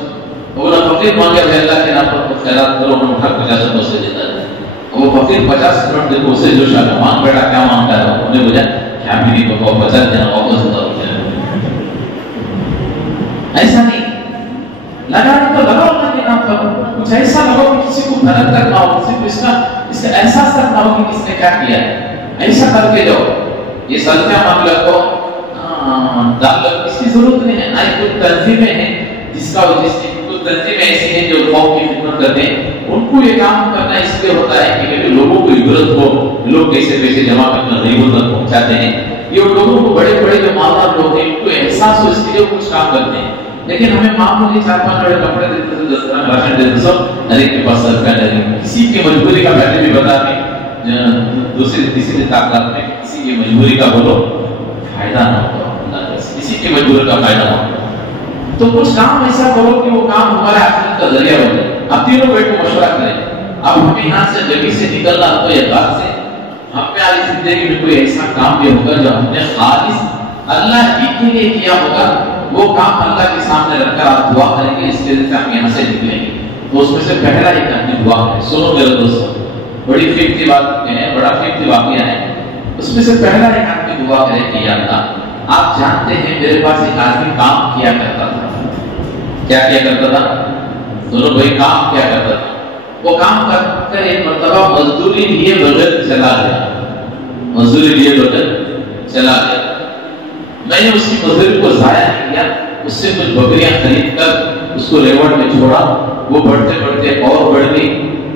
وہ فقیر مانگے اللہ کے نام پر کچھ خیرات کرو انہوں اٹھا 50 روپے سے دیتا ہے. وہ فقیر 50 منٹ دیکھو اسے جو شاہ مان بیٹا کیا مانگتا ہے انہیں بجھا کیا بھی نہیں بابا 50 دینا واپس ہوتا ہے. ایسا نہیں لگانے تو لگاؤ اللہ کے نام پر. کچھ ایسا لگاؤ کہ کسی کو غلط تک نہ ہو, کسی کو اس کا احساس تک نہ ہو کہ کس نے کیا کیا ہے. ایسا کر کے جاؤ. یہ سلطیاں معاملہ کو اس کی ضرورت نہیں ہے. آج کچھ تنظیمیں ہیں جس کا کچھ تنظیمیں ایسی ہیں جو قوم کی خدمت کرتے ہیں. ان کو یہ کام کرنا اس لیے ہوتا ہے کہ لوگوں کو عبرت ہو, لوگ کیسے پیسے جمع کرنا غریبوں تک پہنچاتے ہیں. یہ لوگوں کو بڑے بڑے جو مالدار لوگ ہیں ان کو احساس ہو اس کے لیے کچھ کام کرتے ہیں. لیکن ہمیں معمولی 4-5 بڑے کپڑے دیتے تھے, 10 گرام راشن دیتے سب ہر ایک کے پاس سر پہن لیں. کسی کی مجبوری کا پہلے بھی بتا کے دوسری تیسری تعداد میں کسی کی مجبوری کا بولو فائدہ نہ ہوگا. کسی کی مجبوری کا فائدہ نہ ہوگا. تو کچھ کام ایسا کرو کہ وہ کام ہمارے آخرت کا ذریعہ ہو جائے. اب تینوں بیٹھ کو مشورہ کریں. اب ہمیں یہاں سے جگہ سے نکلنا تو یہ بات سے ہم پہ آج زندگی میں کوئی ایسا کام بھی ہوگا جو ہم نے خالص اللہ ہی کے لیے کیا ہوگا. وہ کام اللہ کے سامنے رکھ کر آپ دعا کریں گے اس کے لیے ہم یہاں سے نکلیں گے. تو اس میں سے پہلا ایک آدمی دعا ہے. سنو میرے دوستوں, بڑی قیمتی بات ہے, بڑا قیمتی واقعہ ہے. اس میں سے پہلا ایک آدمی دعا کرے کہ یا اللہ آپ جانتے ہیں میرے پاس ایک آدمی کام کیا کرتا تھا. کیا کیا کرتا تھا؟ دونوں بھائی کام کیا کرتا تھا. وہ کام کر ایک مرتبہ مزدوری لیے بغیر چلا گیا. مزدوری لیے بغیر چلا گیا. میں نے اس کی مزدوری کو ضائع نہیں کیا. اس سے کچھ بکریاں خرید کر اس کو ریوڑ میں چھوڑا. وہ بڑھتے بڑھتے اور بڑھ گئی.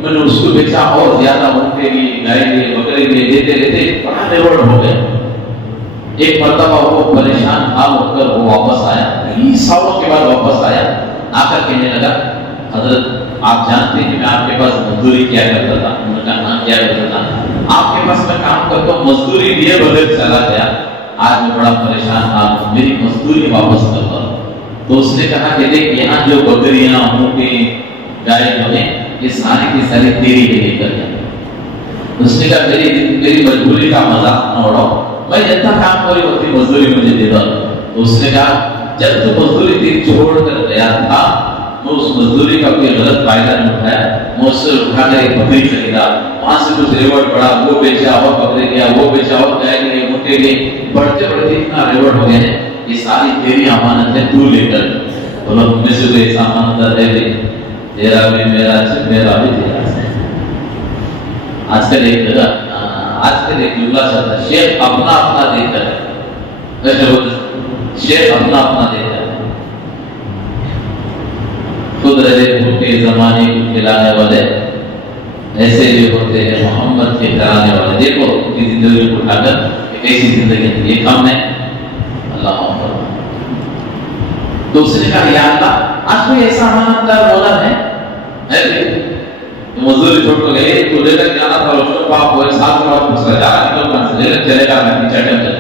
میں نے اس کو بیچا اور زیادہ اون کے لیے, گائے لیے, بکرے لیے دیتے دیتے بڑا ریوڑ ہو گیا. ایک مرتبہ وہ پریشان حال ہو کر وہ واپس آیا. 20 سالوں کے بعد واپس آیا. آ کر کہنے لگا حضرت آپ جانتے ہیں کہ میں آپ کے پاس مزدوری کیا کرتا تھا. انہوں نے کہا کیا کرتا تھا. آپ کے پاس میں کام کرتا ہوں, مزدوری لیے بغیر چلا گیا. آج میں بڑا پریشان حال ہوں, میری مزدوری واپس کرتا ہوں. تو اس نے کہا کہ دیکھ یہاں جو بکریاں اونٹیں گائے ہیں یہ ساری کی ساری تیری لیے کر جائیں. اس نے کہا میری مجبوری کا مذاق نہ اڑاؤ, میں جتنا کام کری ہوتی مزدوری مجھے دے دو. تو اس نے کہا جب تو مزدوری تیری چھوڑ کر گیا تھا میں اس مزدوری کا کوئی غلط فائدہ نہیں اٹھایا. میں اس سے اٹھا کر ایک بکری خریدا, وہاں سے کچھ ریوڑ پڑا, وہ بیچا اور بکرے گیا, وہ بیچا اور گائے گئے, اونٹے گئے, بڑھتے بڑھتے اتنا ریوڑ ہو گئے ہیں. یہ ساری تیری امانت ہے, تو لے کر. بولو ہم میں سے کوئی ایسا امانت دے دے, تیرا بھی میرا میرا بھی تیرا. آج کل ایک جگہ ایک جملہ چلتا ہے, شیخ اپنا اپنا دیتا ہے. شیخ اپنا اپنا دیتا ہے. خود رہے بھوکے زمانے کو کھلانے والے ایسے جو ہوتے ہیں محمد کے کرانے والے. دیکھو ان کی زندگی کو اٹھا کر ایسی زندگی ہے, یہ کم ہے اللہ محمد. تو اس نے کہا یا اللہ آج کوئی ایسا امانت دار مولا ہے مزدوری چھوڑ کو گئے تو لے کر جانا تھا. روشن پاپ ہوئے 7 کے بعد پوچھ رہا جانا نکل کہاں سے لے کر چلے گا میں چٹن کر.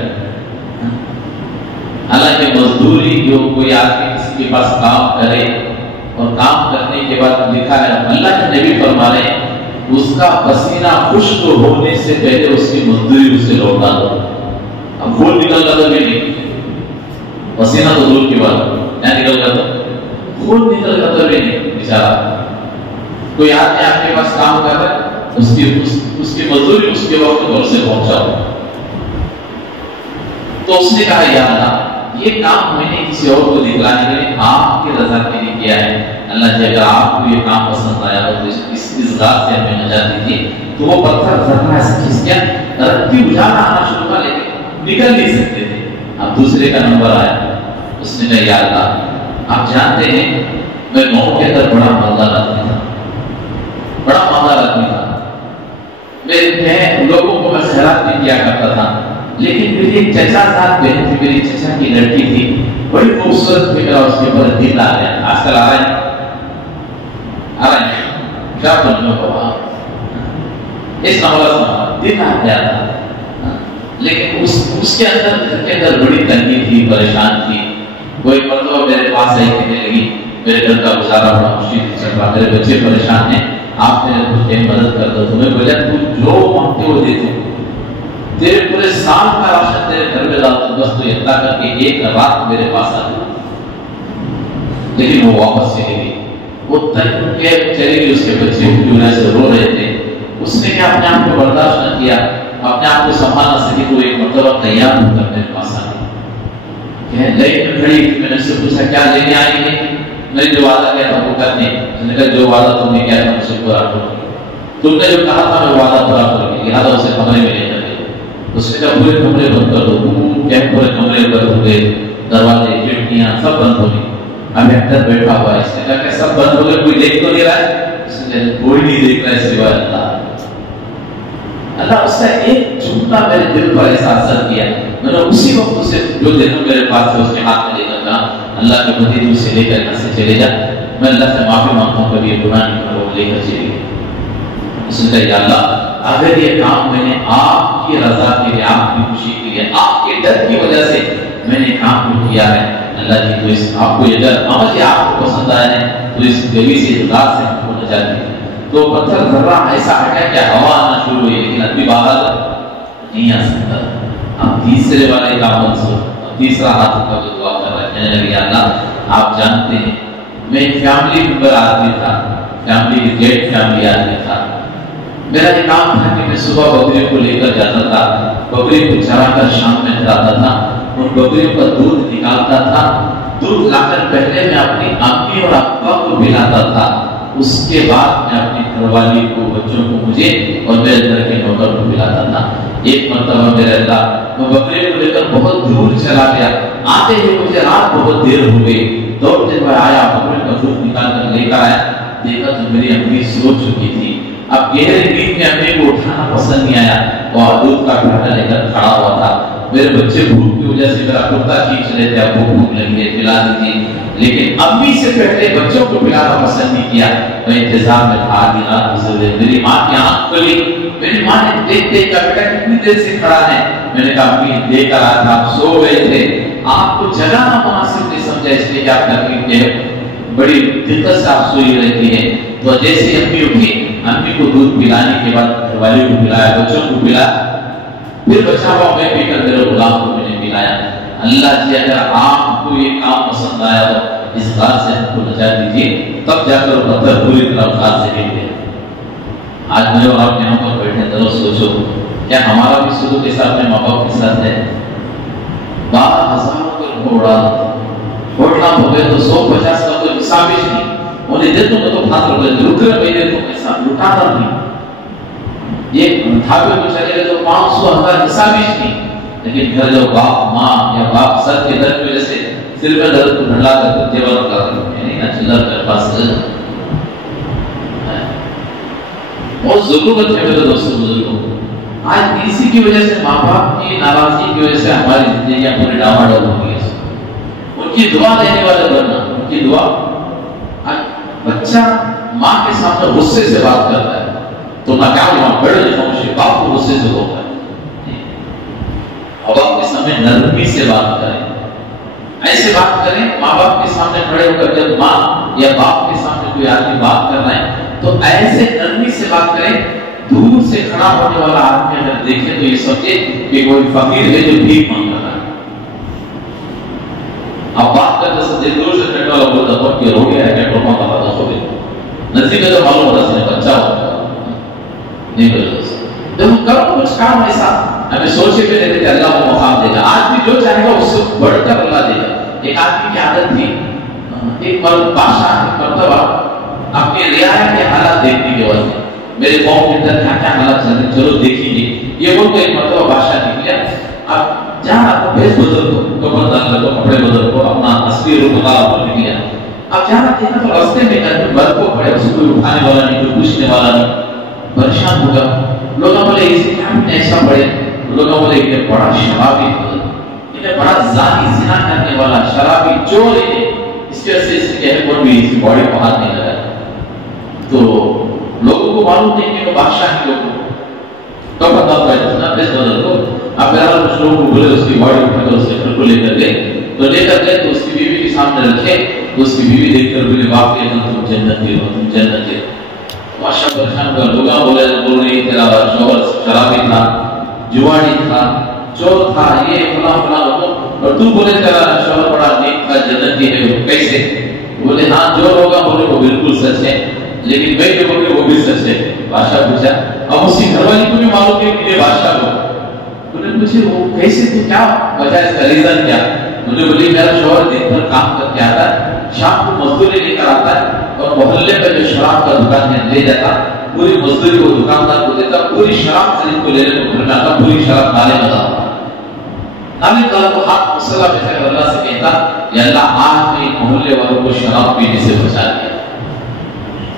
حالانکہ مزدوری جو کوئی آدمی کسی کے پاس کام کرے اور کام کرنے کے بعد لکھا ہے اللہ کے نبی فرما رہے ہیں اس کا پسینہ خشک ہونے سے پہلے اس کی مزدوری اسے لوٹا دو. اب خون نکل گیا تو بھی نہیں, پسینہ تو دور کی بات, کیا نکل گیا تو خون نکل گیا تو بھی نہیں. بیچارہ کوئی آدمی آپ کے پاس کام کر رہا ہے اس کی مزدوری اس کے وقت گھر سے پہنچاؤ. تو اس نے کہا یا اللہ یہ کام میں نے کسی اور کو دکھلانے کے لیے آپ کی رضا کے لیے کیا ہے. اللہ جی اگر آپ کو یہ کام پسند آیا تو اس ذات سے ہمیں نجات دیجیے. تو وہ پتھر ذرا سے کھس گیا, رتی اجالا آنا شروع کر, لیکن نکل نہیں سکتے تھے. اب دوسرے کا نمبر آیا, اس نے کہا یا اللہ آپ جانتے ہیں میں گاؤں کے اندر بڑا مالدار آدمی تھا، بڑا مالدار آدمی تھا، میں لوگوں کو میں خیرات بھی کیا کرتا تھا، لیکن میری ایک چچا ساتھ بہن تھی، میری چچا کی لڑکی تھی، بڑی خوبصورت تھی، میرا اس کے اوپر دل آ گیا۔ آج کل آ رہے ہیں کیا بننے کو اس نمبر دل آ گیا تھا، لیکن اس کے اندر گھر کے اندر بڑی تنگی تھی، پریشان تھی۔ کوئی مرتبہ میرے پاس آئی کہنے لگی میرے گھر کا گزارا بڑا مشکل چل رہا، میرے بچے پریشان ہیں، آپ میرے کچھ مدد کر دو۔ تمہیں بولے تو جو مانگتے ہو دے دوں، تیرے پورے سال کا راشن تیرے گھر میں لاتا ہوں، بس تو اتنا کر کے ایک رات میرے پاس آ جاؤ۔ لیکن وہ واپس چلی گئی، وہ تنگ کے چلی گئی، اس کے بچے جو سے رو رہے تھے۔ اس نے کیا اپنے آپ کو برداشت نہ کیا، اپنے آپ کو سنبھال نہ سکی، تو ایک مرتبہ تیار ہو کر میرے پاس آ گئی، لائٹ میں کھڑی۔ میں نے اس سے پوچھا کیا لینے آئی ہے؟ میں نے جو وعدہ کیا تھا وہ کرنے، اس نے کہا جو وعدہ تم نے کیا تھا مجھ سے پورا کرو، تم نے جو کہا تھا میں وعدہ پورا کروں گی، لہٰذا اسے کمرے میں لے کر گئے۔ اس نے کہا پورے کمرے بند کر دو، کیا پورے کمرے بند ہو گئے، دروازے کھڑکیاں سب بند ہو گئی۔ ابھی اندر بیٹھا ہوا ہے، اس نے کہا کہ سب بند ہو گئے، کوئی دیکھ تو نہیں رہا ہے؟ اس نے کہا کوئی نہیں دیکھ رہا ہے سوائے اللہ۔ اللہ اس کا ایک جملہ میرے دل پر ایسا اثر کیا، میں نے اسی وقت اسے جو دن میرے پاس سے اس کے ہاتھ میں لے کر کہا اللہ کے بندے تو اسے لے کر یہاں سے چلے جا، میں اللہ سے معافی مانگتا ہوں، کبھی یہ گناہ نہیں کروں، لے کر چلے گئے۔ اس نے کہا یا اللہ اگر یہ کام میں نے آپ کی رضا کے لیے، آپ کی خوشی کے لیے، آپ کے ڈر کی وجہ سے میں نے کام کیا ہے، اللہ جی تو اس آپ کو اگر عمل یہ آپ کو پسند آیا ہے تو اس گوی سے اطلاع سے ہم کو نجات دی۔ تو پتھر ذرہ ایسا ہٹا کہ ہوا آنا شروع ہوئی، لیکن ابھی باہر نہیں آ سکتا۔ اب تیسرے والے کا عمل سو، تیسرا ہاتھ کا جو دعا کر رہا ہے، کہنے لگے اللہ آپ جانتے ہیں میں ایک فیملی ممبر آدمی تھا، فیملی کی گیٹ فیملی آدمی تھا، میرا یہ کام تھا کہ میں صبح بکریوں کو لے کر جاتا تھا، بکری کو چرا کر شام میں لاتا تھا، ان بکریوں کا دودھ نکالتا تھا، دودھ لا کر پہلے میں اپنی امی اور ابا کو پلاتا تھا، اس کے بعد میں اپنی گھر والی کو، بچوں کو، مجھے اور میرے گھر کے نوکر کو پلاتا تھا۔ ایک مرتبہ میرے اللہ میں بکرے کو لے کر بہت دور چلا گیا، آتے ہی مجھے رات بہت دیر ہو گئی، دوڑتے ہوئے آیا، بکرے کا دودھ نکال کر لے کر آیا، دیکھا تو میری امی سو چکی تھی۔ اب گہرے نیند میں امی کو اٹھانا پسند نہیں آیا، وہ دودھ کا گھڑا لے کر کھڑا ہوا تھا، میرے بچے بھوک کی وجہ سے میرا کرتا کھینچ رہے تھے، اب بھوک لگی ہے پلا دیجیے، لیکن امی سے پہلے بچوں کو پلانا پسند نہیں کیا۔ میں انتظار میں تھا، آدھی رات گزر گئی، میری ماں کی آنکھ کھلی، میری ماں نے دیکھ دیکھ کر بیٹا کتنی دیر سے کھڑا ہے، میں نے کہا امی لے کر آیا تھا، آپ سو گئے تھے، آپ کو جگانا مناسب نہیں سمجھا، اس لیے کہ آپ تکلیف کے بڑی دقت سے آپ سوئی رہتی ہے۔ تو جیسے امی اٹھی، امی کو دودھ پلانے کے بعد گھر والے کو پلایا، بچوں کو پلایا، پھر بچا ہوا میں پی کر میرے غلام کو میں نے پلایا۔ اللہ جی اگر آپ کو یہ کام پسند آیا تو اس بات سے ہم کو نجات دیجیے، تب جا کر پتھر پوری طرح خاص سے گر گیا۔ آج میں اور آپ یہاں پر بیٹھے ذرا سوچو کیا ہمارا بھی سلوک ایسا اپنے ماں باپ کے ساتھ ہے؟ 12,000 پر گھوڑا گھوڑا ہو گئے تو 150 کا کوئی حساب ہی نہیں، انہیں دے تو میں تو پھانس روپے رک رہے مہینے تو ایسا لٹاتا نہیں، یہ ڈھابے کو چلے گئے تو 500,000 حساب ہی نہیں، لیکن گھر جو باپ ماں یا باپ سر کے درد کی وجہ سے سر میں درد کو ڈھلا کر تیور کر یعنی نہ چلر میرے پاس بہت ضرورت ہے میرے دوستوں بزرگوں۔ آج اسی کی وجہ سے ماں باپ کی ناراضگی کی وجہ سے ہماری زندگیاں پوری ڈاواڈول ہو گئی، ان کی دعا لینے والے بننا، ان کی دعا۔ بچہ ماں کے سامنے غصے سے بات کرتا ہے تو نہ کیا وہاں بڑے خاموشی، باپ کو غصے سے ہوتا ہے، اور باپ کے سامنے نرمی سے بات کریں، ایسے بات کریں۔ ماں باپ کے سامنے کھڑے ہو کر جب ماں یا باپ کے سامنے کوئی آدمی بات کر رہا ہے تو ایسے نرمی سے بات کریں، دور سے کھڑا ہونے والا آدمی اگر دیکھے تو یہ سمجھے کہ کوئی فقیر ہے جو بھیک مانگ رہا ہے۔ اب بات کرتے سے دور سے کھڑے والا بولتا ہے کہ ہو گیا ہے کہ ٹوپا کا پتہ ہو گیا، نزدیک تو معلوم ہوتا ہے بچہ ہوتا نہیں بولتا۔ جب کرو کچھ کام ایسا ہمیں سوچے پہ دیتے کہ اللہ کو مقام دے گا، آج بھی جو چاہے گا اس سے بڑھ کر اللہ دے گا۔ ایک آدمی کی عادت تھی، ایک بادشاہ ایک مرتبہ اپنی رعایا کے حالات دیکھنے کے وجہ میرے قوم کے اندر کیا کیا حالات چل رہے چلو دیکھیں گے، یہ وہ ایک مرتبہ بادشاہ نکلیا، اب جہاں آپ بھیج بزرگ کو اوپر ڈال دو, کپڑے بدل کو, اپنا اصلی روپ بتا دیا. اب جہاں تھے نا تو راستے میں کہیں برف کو پڑے, اس کو کوئی اٹھانے والا نہیں, کوئی پوچھنے والا نہیں, پریشان ہوگا. لوگوں بولے اسے کیا نے ایسا پڑے, لوگوں بولے یہ بڑا شرابی ہے, یہ بڑا زانی زنا کرنے والا شرابی چور ہے, اس کی وجہ سے اس کے کون بھی اس کی باڈی کو ہاتھ نہیں لگا. تو لوگوں کو معلوم نہیں کہ وہ بادشاہ کے لوگوں تو پتہ پڑا نا پیس بدل کو. اب یار کچھ لوگوں کو بولے اس کی باڈی اٹھا کر اس کے گھر کو لے کر گئے, تو لے کر گئے تو اس کی بیوی کے سامنے رکھے, تو اس کی بیوی دیکھ کر بولے واقعی تم جنتی ہو, تم جنتی ہو. ماشاء پریشان کر لوگا بولے بول رہی تیرا شوہر شرابی تھا, جواڑی تھا, چور تھا, یہ فلاں فلاں, اور تو بولے تیرا شوہر بڑا نیک تھا, جنتی ہے, کیسے؟ بولے ہاں جو ہوگا بولے وہ بالکل سچ ہے, لیکن میں جو بولے وہ بھی سچ ہے. بادشاہ پوچھا, اب اس کی گھر والی کو بھی معلوم ہے کہ یہ بادشاہ کو. انہوں نے پوچھے وہ کیسے, تو کیا وجہ, اس کا ریزن کیا؟ انہوں نے بولی میرا شوہر دن بھر کام کر کے آتا ہے, شام کو مزدوری لے کر آتا ہے, اور محلے میں جو شراب کا دکان ہے لے جاتا, پوری مزدوری وہ دکاندار کو دیتا, پوری شراب خرید کو لینے کو گھر میں آتا, پوری شراب نالے میں ڈالتا. نالے ڈالا تو ہاتھ مسئلہ میں سے اللہ سے کہتا, یا اللہ آج میں محلے والوں کو شراب پینے سے بچا دیا.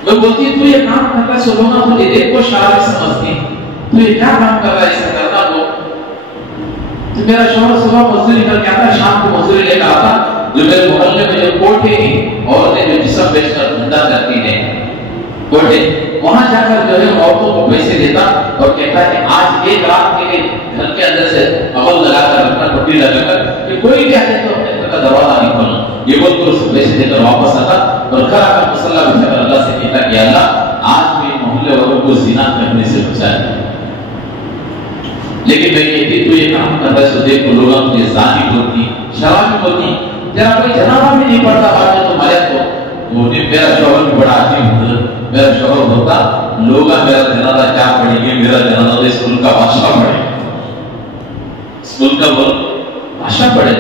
وہ بولتی تو یہ کام کرتا ہے, سولونا تو دیکھ کو شرابی سمجھتی, تو یہ کیا کام کر رہا ہے, ایسا کرنا تو میرا شوہر صبح مزدوری کر کے آتا, شام کو مزدوری لے کر آتا, جو میرے محلے میں جو کوٹھے ہیں عورتیں جو جسم بیچ کر دھندا کرتی ہیں کوٹھے, وہاں جا کر جو ہے عورتوں کو پیسے دیتا اور کہتا ہے کہ آج ایک رات کے لیے گھر کے اندر سے اول لگا کر رکھنا, پٹی لگا کر, کہ کوئی بھی آئے تو اپنے گھر کا دروازہ نہیں کھولنا. یہ بول کر اس کو پیسے دے کر واپس آتا اور گھر آ کر مصلی بچا کر اللہ سے کہتا کہ اللہ آج بھی محلے والوں کو زنا کرنے سے بچا دیا. لیکن میں کہتی تو یہ کام کر رہا ہے, سو دیکھ لوگوں مجھے زانی بولتی, شرابی بولتی, تیرا کوئی جنابہ بھی نہیں پڑتا بعد میں تمہارے کو. وہ میرا شوہر بھی بڑا عجیب ہوتا, میرا شوہر ہوتا لوگا میرا جنازہ کیا پڑھیں گے, میرا جنازہ اس ملک کا بادشاہ پڑھے, اس ملک کا بادشاہ پڑھے.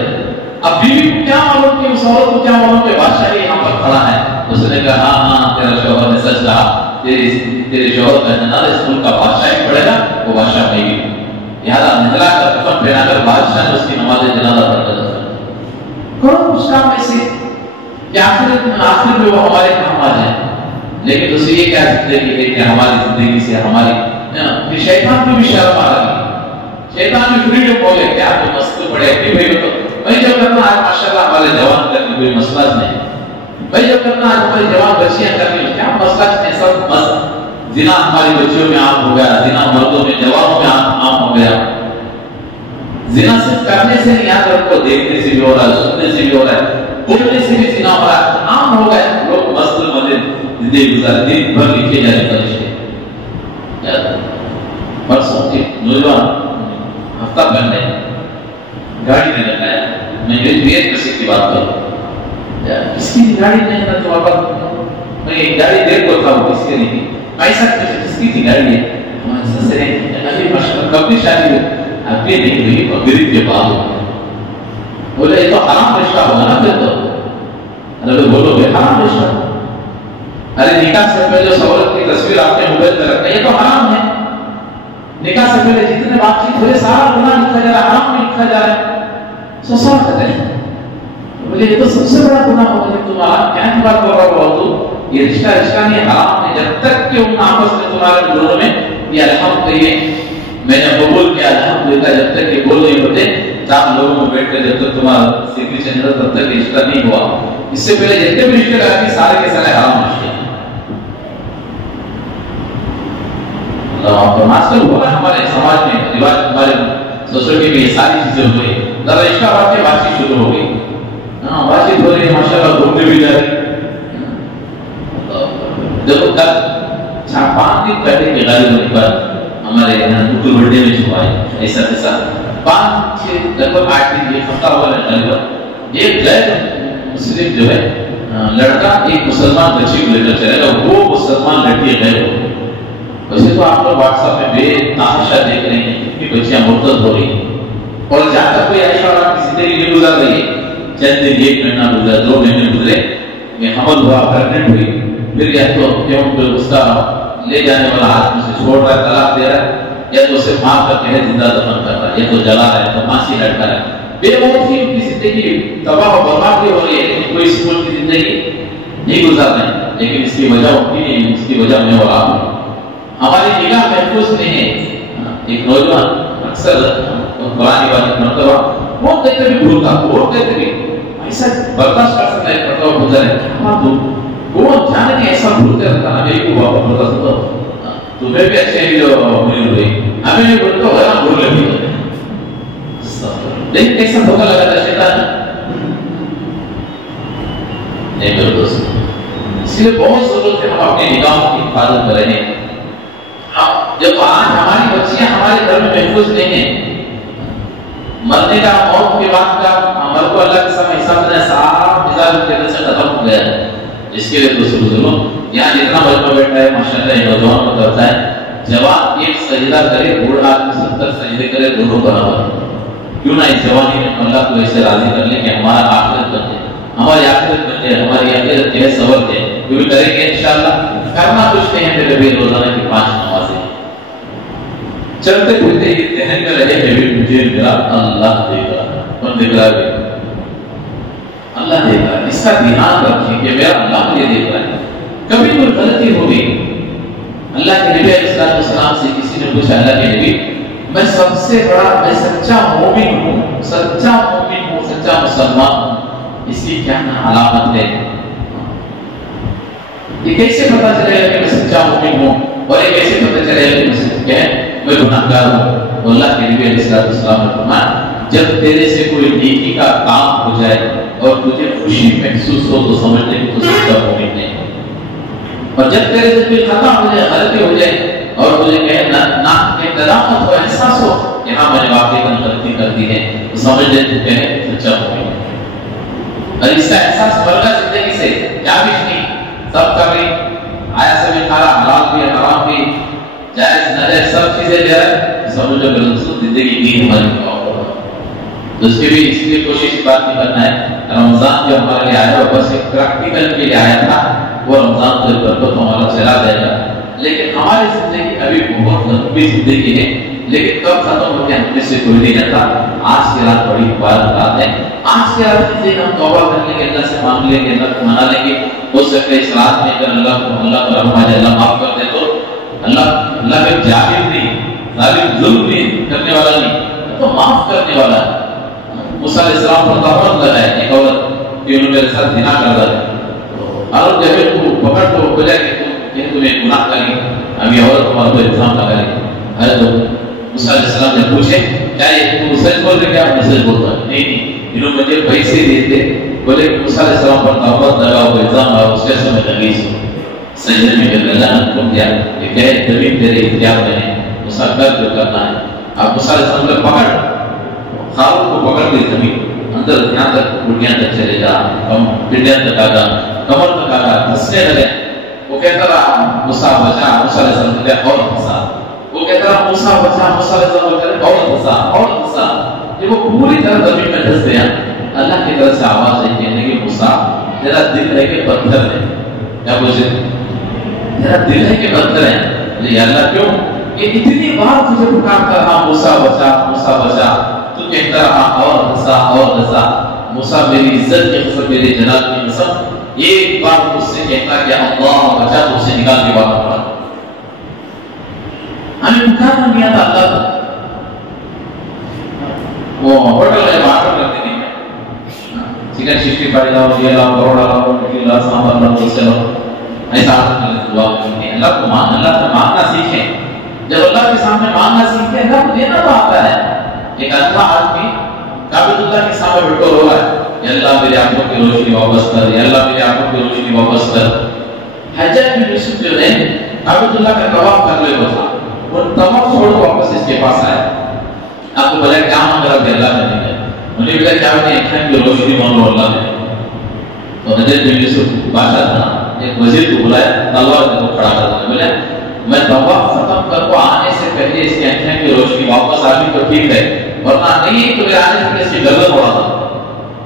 اب بیوی کو کیا معلوم کہ اس عورت کو کیا معلوم کہ بادشاہ یہاں پر کھڑا ہے. اس نے کہا ہاں ہاں تیرا شوہر نے سچ کہا, تیرے شوہر کا جنازہ اس ملک کا بادشاہ ہی پڑھے گا, وہ بادشاہ نہیں بھی. لہذا نہلا کر کفن پہنا کر بادشاہ نے اس کی نماز جنازہ پڑھتا تھا. کرو اس کام ایسے کہ آخر میں وہ ہمارے کام آ جائے. لیکن دوسری یہ کیا زندگی ہے کہ ہماری زندگی سے ہماری شیطان کو بھی شرم آ رہی ہے, شیطان بھی فریڈم بولے کیا تو مست پڑے کہ بھائی تو بھائی جو کرنا آج ماشاءاللہ ہمارے جوان کرنے کوئی مسئلہ نہیں, بھائی جو کرنا آج ہماری جوان بچیاں کرنے کیا مسئلہ نہیں, سب مست. زنا ہماری بچیوں میں عام ہو گیا, زنا مردوں میں جوانوں میں عام ہو گیا. زنا صرف کرنے سے نہیں, یاد رکھو دیکھنے سے بھی ہو رہا ہے, سننے سے بھی ہو رہا ہے, بولنے سے بھی زنا ہو رہا ہے, عام ہو گیا. لوگ مست مزے زندگی گزار, دن بھر لکھے جا رہے فرشتے. پرسوں ایک نوجوان ہفتہ پہلے گاڑی میں لگایا, میں یہ کسی کی بات کروں, کس کی گاڑی نہیں تھا تو آپ میں گاڑی دیکھ کو تھا, وہ کس کی نہیں تھی, ایسا کس کی تھی گاڑی ہے, ہمارے سسرے ابھی مشکل کب کی شادی ہوئی, ابھی نہیں ہوئی, غریب کے بعد ہوئی. بولے یہ تو حرام رشتہ ہوگا نا پھر تو. ارے بولو گے حرام رشتہ, ارے نکاح سے پہلے جو عورت کی تصویر آپ نے موبائل میں رکھا, یہ تو حرام ہے. نکاح سے پہلے جتنے بات چیت ہوئے سارا گناہ لکھا جا رہا ہے, حرام میں لکھا جا رہا ہے. سوال کرتے ہیں, بولے یہ تو سب سے بڑا گناہ ہوگا جب تمہارا کیا کی بات کر رہا ہو, تو یہ رشتہ نہیں, حرام ہے. جب تک کہ ان آپس میں تمہارے دونوں میں یہ الحمدللہ میں نے قبول کیا, الحمدللہ جب تک یہ بول نہیں ہوتے, چار لوگوں میں بیٹھ کر جب تک تمہارا سگریچر نہیں تب تک رشتہ نہیں ہوا. اس سے پہلے جتنے بھی رشتے لگا کے سارے کے سارے حرام رشتے ہیں. آج کل ہوا ہمارے سماج میں رواج, ہمارے سوسائٹی میں یہ ساری چیزیں ہو رہی, ذرا رشتہ بات چیت شروع ہو گئی, ہاں بات چیت ہو رہی ہے, ماشاءاللہ گھومنے بھی جا رہے. دیکھو کل 4-5 دن پہلے کی غالب پر ہمارے یہاں دکل بڑھنے میں چھپا ہے, ایسا 5-6 لگ بھگ 8 دن ایک ہفتہ ہوا ہے غالب. ایک غیر مسلم جو ہے لڑکا ایک مسلمان بچی کو لے کر چلے گا, وہ مسلمان لڑکی غیر ہو. ویسے تو آپ لوگ واٹس ایپ میں بے تحاشا دیکھ رہے ہیں کہ بچیاں مرتد ہو رہی ہیں, اور جہاں تک کوئی ایسا اور آپ کی زندگی نہیں گزار رہی ہے, چند دن 1 مہینہ گزرا, 2 مہینے گزرے, میں حمل ہوا, پریگننٹ ہوئی, پھر یا تو کیوں اس کا لے جانے والا ہاتھ میں سے چھوڑ رہا ہے, طلاق دے رہا ہے, یا تو اسے مار کر کے زندہ دفن کر رہا ہے, یا تو جلا رہا ہے, تو پھانسی لٹکا رہا ہے. بے موت ہی ان کی زندگی تباہ و برباد ہو رہی ہے، لیکن کوئی سکون کی زندگی نہیں گزار رہے ہیں، لیکن اس کی وجہ ان کی نہیں، اس کی وجہ میں اور آپ ہماری نگاہ محفوظ نہیں ہے۔ ایک نوجوان اکثر قرآن والی مرتبہ بہت دیتے بھی بھولتا، بہت دیتے بھی ایسا برداشت کر سکتا ہے، مرتبہ بھولتا ہے، ہاں تو کون جانے نہیں ایسا بھولتے رہتا ہے، میری کو واپس بھولتا سکتا تمہیں بھی اچھے ہیں جو ملی ہوئی ہمیں بھی بھولتا ہو نا بھول لگی ہے، لیکن کیسا دھوکہ لگا تھا شیطان نہیں میرے دوست، اس لیے بہت ضرورت ہے ہم اپنی نگاہوں کی حفاظت کریں۔ جب آج ہماری بچیاں ہمارے گھر میں محفوظ نہیں ہیں، مرنے کا موت کے بعد کا عمل کو اللہ کے سامنے حساب دینا صاف مزاج کے اندر سے ختم ہو گیا ہے، اس کے لیے دوسرے بزرگوں یہاں جتنا بچہ بیٹھا ہے ماشاءاللہ یہ نوجوان کو کرتا ہے، جوان ایک سجدہ کرے، بوڑھا آدمی 70 سجدے کرے، دونوں برابر ہے۔ کیوں نہ اس جوانی میں اللہ کو ایسے راضی کر لیں کہ ہمارا آخرت بن جائے، ہماری آخرت بن جائے، ہماری آخرت کے سبب ہے، جو بھی کریں گے انشاءاللہ۔ کرنا کچھ نہیں ہے میرے بھائی، روزانہ کی 5 نمازیں چلتے پھرتے ہی ذہن میں رہے کہ مجھے میرا اللہ دے گا، کون دیکھ رہا ہے؟ اللہ دے گا، اس کا دھیان رکھیں کہ میرا اللہ مجھے دیکھ رہا ہے۔ کبھی کوئی غلطی ہو گئی، اللہ کے نبی علیہ السلام سے کسی نے پوچھا، اللہ کے نبی میں سب سے بڑا، میں سچا مومن ہوں، سچا مومن ہوں، سچا مسلمان ہوں، اس کی کیا علامت ہے؟ یہ کیسے پتا چلے گا کہ میں سچا مومن ہوں، اور یہ کیسے پتا چلے گا کہ میں سچا کیا ہے میں گناہگار ہوں؟ تو اللہ کے نبی علیہ السلام نے فرمایا جب تیرے سے کوئی نیکی کا کام ہو جائے اور تجھے خوشی محسوس ہو تو سمجھ لے کہ تو سچا مومن نہیں، اور جب تیرے سے کوئی خطا ہو جائے، غلطی ہو جائے اور تجھے کہے نہ ندامت ہو، احساس ہو کہ ہاں میں نے واقعی غلطی کر دی ہے، تو سمجھ لے تو کہے سچا مومن ہے۔ اور اس کا احساس بڑھ گیا زندگی سے، کیا بھی نہیں سب کر لی، آیا سے بھی کھا، حلال بھی حرام بھی، جائز ناجائز سب چیزیں لے رہا ہے، سمجھ لو کہ زندگی نہیں ہماری تو اس کے بھی اس لیے کوشش بات نہیں کرنا ہے۔ رمضان جو ہمارے لیے آیا بس ایک پریکٹیکل کے لیے آیا تھا، وہ رمضان تو برکت ہمارا چلا جائے گا، لیکن ہماری زندگی ابھی بہت لمبی زندگی ہے، لیکن کب ختم ہو کے ہم میں سے کوئی نہیں جاتا۔ آج کی رات بڑی مبارک رات ہے، آج کی رات کے ہم توبہ کر لیں گے، اللہ سے مانگ لیں گے، اللہ کو منا لیں گے، ہو سکتا ہے اس رات میں اگر اللہ کو رحم آ جائے، اللہ معاف کر دے تو اللہ کا جابر نہیں، ظالم ظلم نہیں کرنے والا نہیں، تو معاف کرنے والا ہے۔ موسیٰ علیہ السلام پر تہمت لگائے ایک عورت کہ انہوں نے میرے ساتھ زنا کر دیا، اور جب کو پکڑ تو بولا کہ تمہیں گناہ کری، ابھی عورت تمہارے کو الزام لگا رہی ہے، تو موسیٰ علیہ السلام نے پوچھے کیا یہ تم سچ بول رہے؟ کیا میں سچ بولتا ہے؟ نہیں، انہوں نے مجھے پیسے دیتے، بولے کہ موسیٰ علیہ السلام پر تہمت لگا ہوا، الزام لگا، اس کے سمجھ لگی سجدے میں کہ اللہ نے حکم دیا کہ کہے زمین تیرے اختیار میں ہے، موسیٰ کر جو کرنا ہے۔ اب موسیٰ علیہ السلام نے پکڑ خارون کو پکڑ لی، زمین اندر یہاں تک گھٹنیاں تک چلے جا، پنڈیاں تک آ جا، کمر تک آ جا، ہنسنے لگے۔ وہ کہتا رہا موسیٰ بچا، موسیٰ علیہ السلام نے کہا اور ہنسا، وہ کہتا رہا موسیٰ بچا، موسیٰ علیہ السلام نے کہا اور ہنسا اور ہنسا۔ جب وہ پوری طرح زمین میں دھس گیا، اللہ کی طرف سے آواز آئی کہنے کی موسیٰ تیرا دل ہے کہ پتھر ہے؟ کیا پوچھے؟ تیرا دل ہے کہ پتھر ہے؟ یا اللہ کیوں؟ کہ اتنی بار تجھے پکارتا رہا موسیٰ بچا، موسیٰ بچا، تو کہتا رہا اور ہنسا اور ہنسا۔ موسیٰ میری عزت کی قسم، میرے جلال کی قسم، ایک بار مجھ سے کہتا کہ اللہ بچا، تو اسے نکال کے بات پڑا۔ ہمیں پکارنا نہیں آتا اللہ کا، وہ ہوٹل ہے آرڈر کرتے نہیں، چکن 65 لاؤ، یہ لاؤ، کروڑا لاؤ، کٹی لاؤ، سامبر لاؤ، دوسرے لاؤ، ایسا آرڈر کرتے دعا کرتے ہیں۔ اللہ کو اللہ سے مانگنا سیکھیں، جب اللہ کے سامنے مانگنا سیکھتے ہیں اللہ کو دینا تو آتا ہے۔ ایک اندھا آدمی کعبۃ اللہ کے سامنے بیٹھ کر رو رہا ہے، یا اللہ میری آنکھوں کی روشنی واپس کر، یا اللہ میری آنکھوں کی روشنی واپس کر۔ حجاج بن یوسف جو ہے کعبۃ اللہ کا طواف کرنے کو تھا، وہ طواف چھوڑ واپس اس کے پاس آیا، آپ کو بولا کیا مانگ رہا کہ اللہ نے دیا، انہوں نے بولا کیا اپنی آنکھوں کی روشنی مانگو اللہ نے۔ تو حجاج بن یوسف بادشاہ تھا، ایک وزیر کو بلایا، تلوار کو کھڑا کر دیا، بولا میں طواف ختم کر کو آنے سے پہلے اس کی آنکھیں کی روشنی واپس آ گئی تو ٹھیک ہے، ورنہ نہیں تو میرے آنے سے پہلے اس کی گردن اڑا تھا۔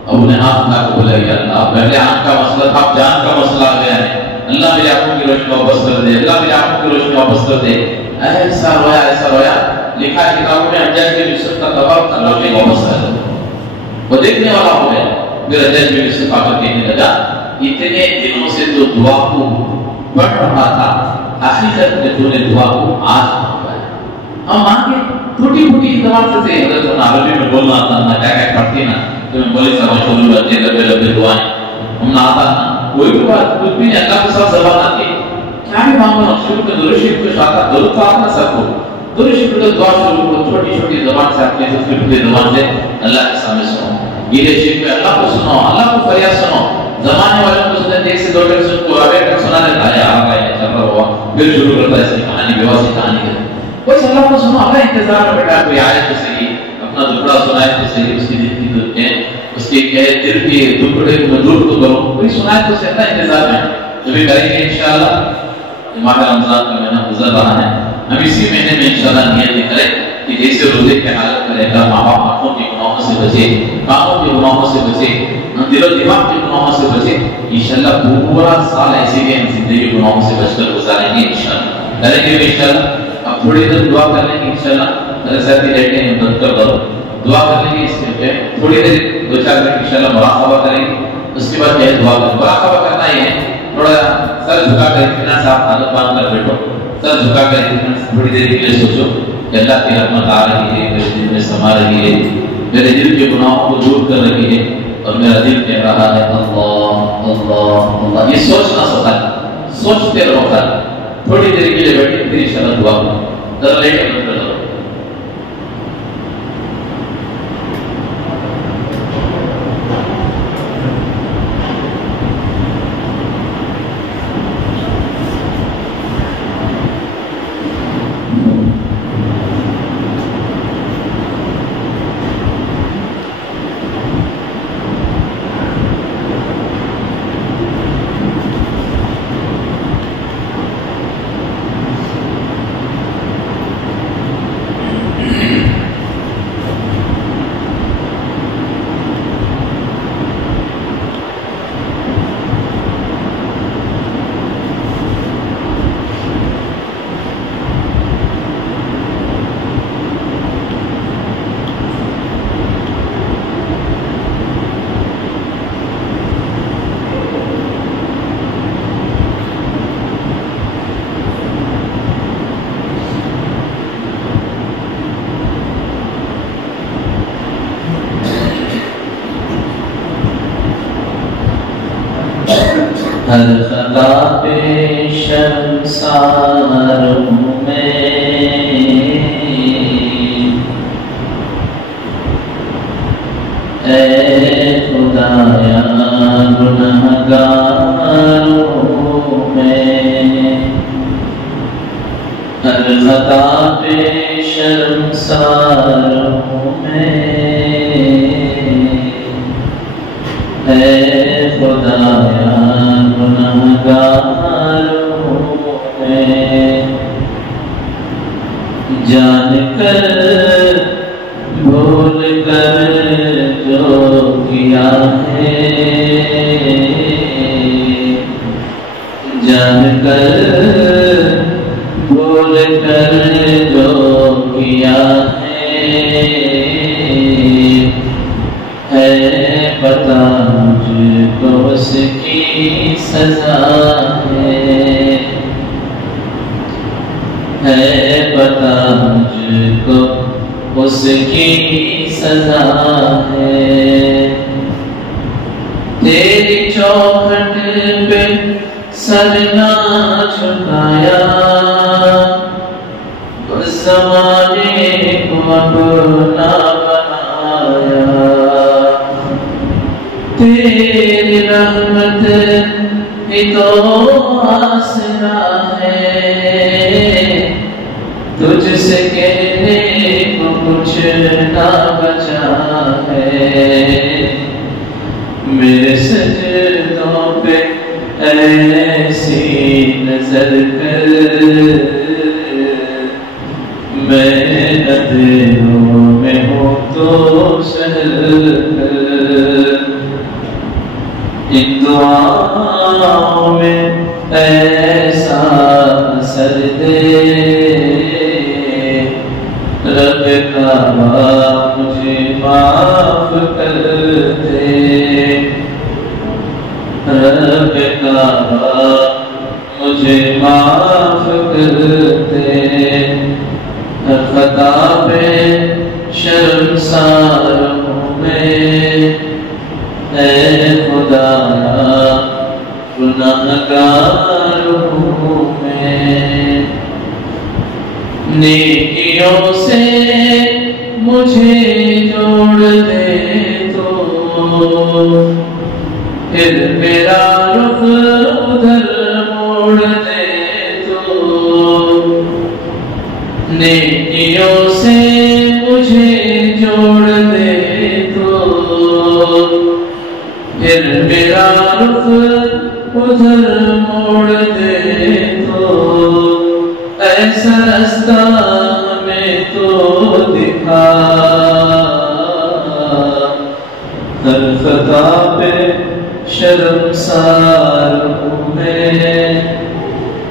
ابو نے آنکھ لا کو بولا یا اللہ پہلے آنکھ کا مسئلہ تھا، اب جان کا مسئلہ آ گیا ہے، اللہ میری آنکھوں کی روشنی واپس کر دے، اللہ میری آنکھوں کی روشنی واپس کر دے۔ ایسا رویا لکھا ہے کتابوں میں حجاج بن یوسف کا طواف کا روشنی واپس کر دے۔ وہ دیکھنے والا ہو گیا. میرا دل بھی صفا کر کہنے لگا اتنے دنوں سے تو دعا کو پڑھ رہا تھا, حقیقت میں تو نے دعا کو آج مانگا ہے. ہم مانگے ٹوٹی پھوٹی زبان سے تھے, حضرت عربی میں بولنا آتا نہ, کیا کیا پڑھتی نا تو میں بولی سمجھ چھوڑوں بچے لبے لبے دعائیں ہم نہ آتا نا, کوئی بھی بات کچھ بھی نہیں, اللہ کے ساتھ زبان آتی ہے. کیا بھی مانگو شروع میں درود شریف کو شاطا درود تو آپ نہ سکو, درود شریف کو دعا شروع کو چھوٹی چھوٹی زبان سے اپنی چھوٹی زبان سے اللہ کے سامنے سنو. یہ شریف میں اللہ کو سنو, اللہ کو فریاد سنو. زمانے والوں کو سنتے ایک سے دو ٹیکس کو آگے تک سنا دیتا ہے, آ گئے چل رہا ہوا, پھر شروع کرتا ہے اس کی کہانی, بیوا سی کہانی ہے. کوئی اللہ کو سنو, اللہ انتظار میں بیٹھا, کوئی آئے تو صحیح, اپنا دکڑا سنائے تو صحیح, اس کی دل کی اس کے دل کے دکڑے کو دور تو کرو, کوئی سنائے تو صحیح, اللہ انتظار میں. جو بھی کریں گے انشاءاللہ. ماہ رمضان کا مہینہ گزر رہا ہے, ہم اسی مہینے میں انشاءاللہ نیت کریں کہ جیسے روزے کی حالت کرے گا, ماں باپ آنکھوں کے گناہوں سے بچے, کانوں کے گناہوں سے بچے, دل و دماغ کے گناہوں سے بچے. انشاءاللہ پورا سال ایسے ہی ہم زندگی گناہوں سے بچ کر گزاریں گے انشاءاللہ. کریں گے انشاءاللہ. اب تھوڑی دیر دعا کر لیں گے انشاءاللہ. میرے ساتھی بیٹھے ہیں, مدد کر دو, دعا کر لیں گے. اس میں تھوڑی دیر 2-4 منٹ انشاءاللہ مراقبہ کریں گے. اس کے بعد دعا کریں. مراقبہ کرنا ہی ہے, تھوڑا سر جھکا کر اطمینان سے آپ حالت باندھ کر بیٹھو, سر جھکا کر اطمینان سے تھوڑی دیر کے لیے سوچو کہ اللہ کی رحمت آ رہی ہے, میرے دل میں سما رہی ہے, میرے دل کے گناہوں کو دور کر رہی ہے, اور میرا دل کہہ رہا ہے اللہ اللہ اللہ. یہ سوچنا سوتا ہے, سوچتے رہو. کر تھوڑی دیر کے لیے بیٹھے, پھر انشاءاللہ دعا کرو. ذرا لیٹ کر دو. ہر خطا پہ شرمسار ہوں میں, اے خدایا گنہگار ہوں میں. ہر خطا پہ شرمسار ہوں میں, اے خدایا گنہگار ہوں میں. جان کر بھول کر جو کیا ہے, جان کر بھول کر جو کیا ہے پتہ مجھ کو اس کی سزا ہے پتہ مجھ کو اس کی سزا ہے. تیری چوکھٹ پہ سر نہ جھکایا, اس زمانے کو اپنا بنایا. تیری رحمت ہی تو آسرا ہے, تجھ سے کہنے کو کچھ نہ بچا ہے. میرے سجدوں پہ ایسی نظر کر, میں اندھیروں میں ہوں تو سحر کر. ان دعاؤں میں ایسا اثر دے, رب کا مجھے معاف کر. مجھے معاف کر دے، ہر خطا پہ شرمسار ہوں میں، اے خدایا گناہگار ہوں میں، نیکیوں سے مجھے جوڑ دے تو پھر میرا رخ ادھر موڑ دے تو، نیکیوں سے مجھے جوڑ دے تو پھر میرا رخ ادھر موڑ دے تو، ایسا رستہ ہمیں تو دکھا، ہر خطا پہ شرمسار ہوں میں،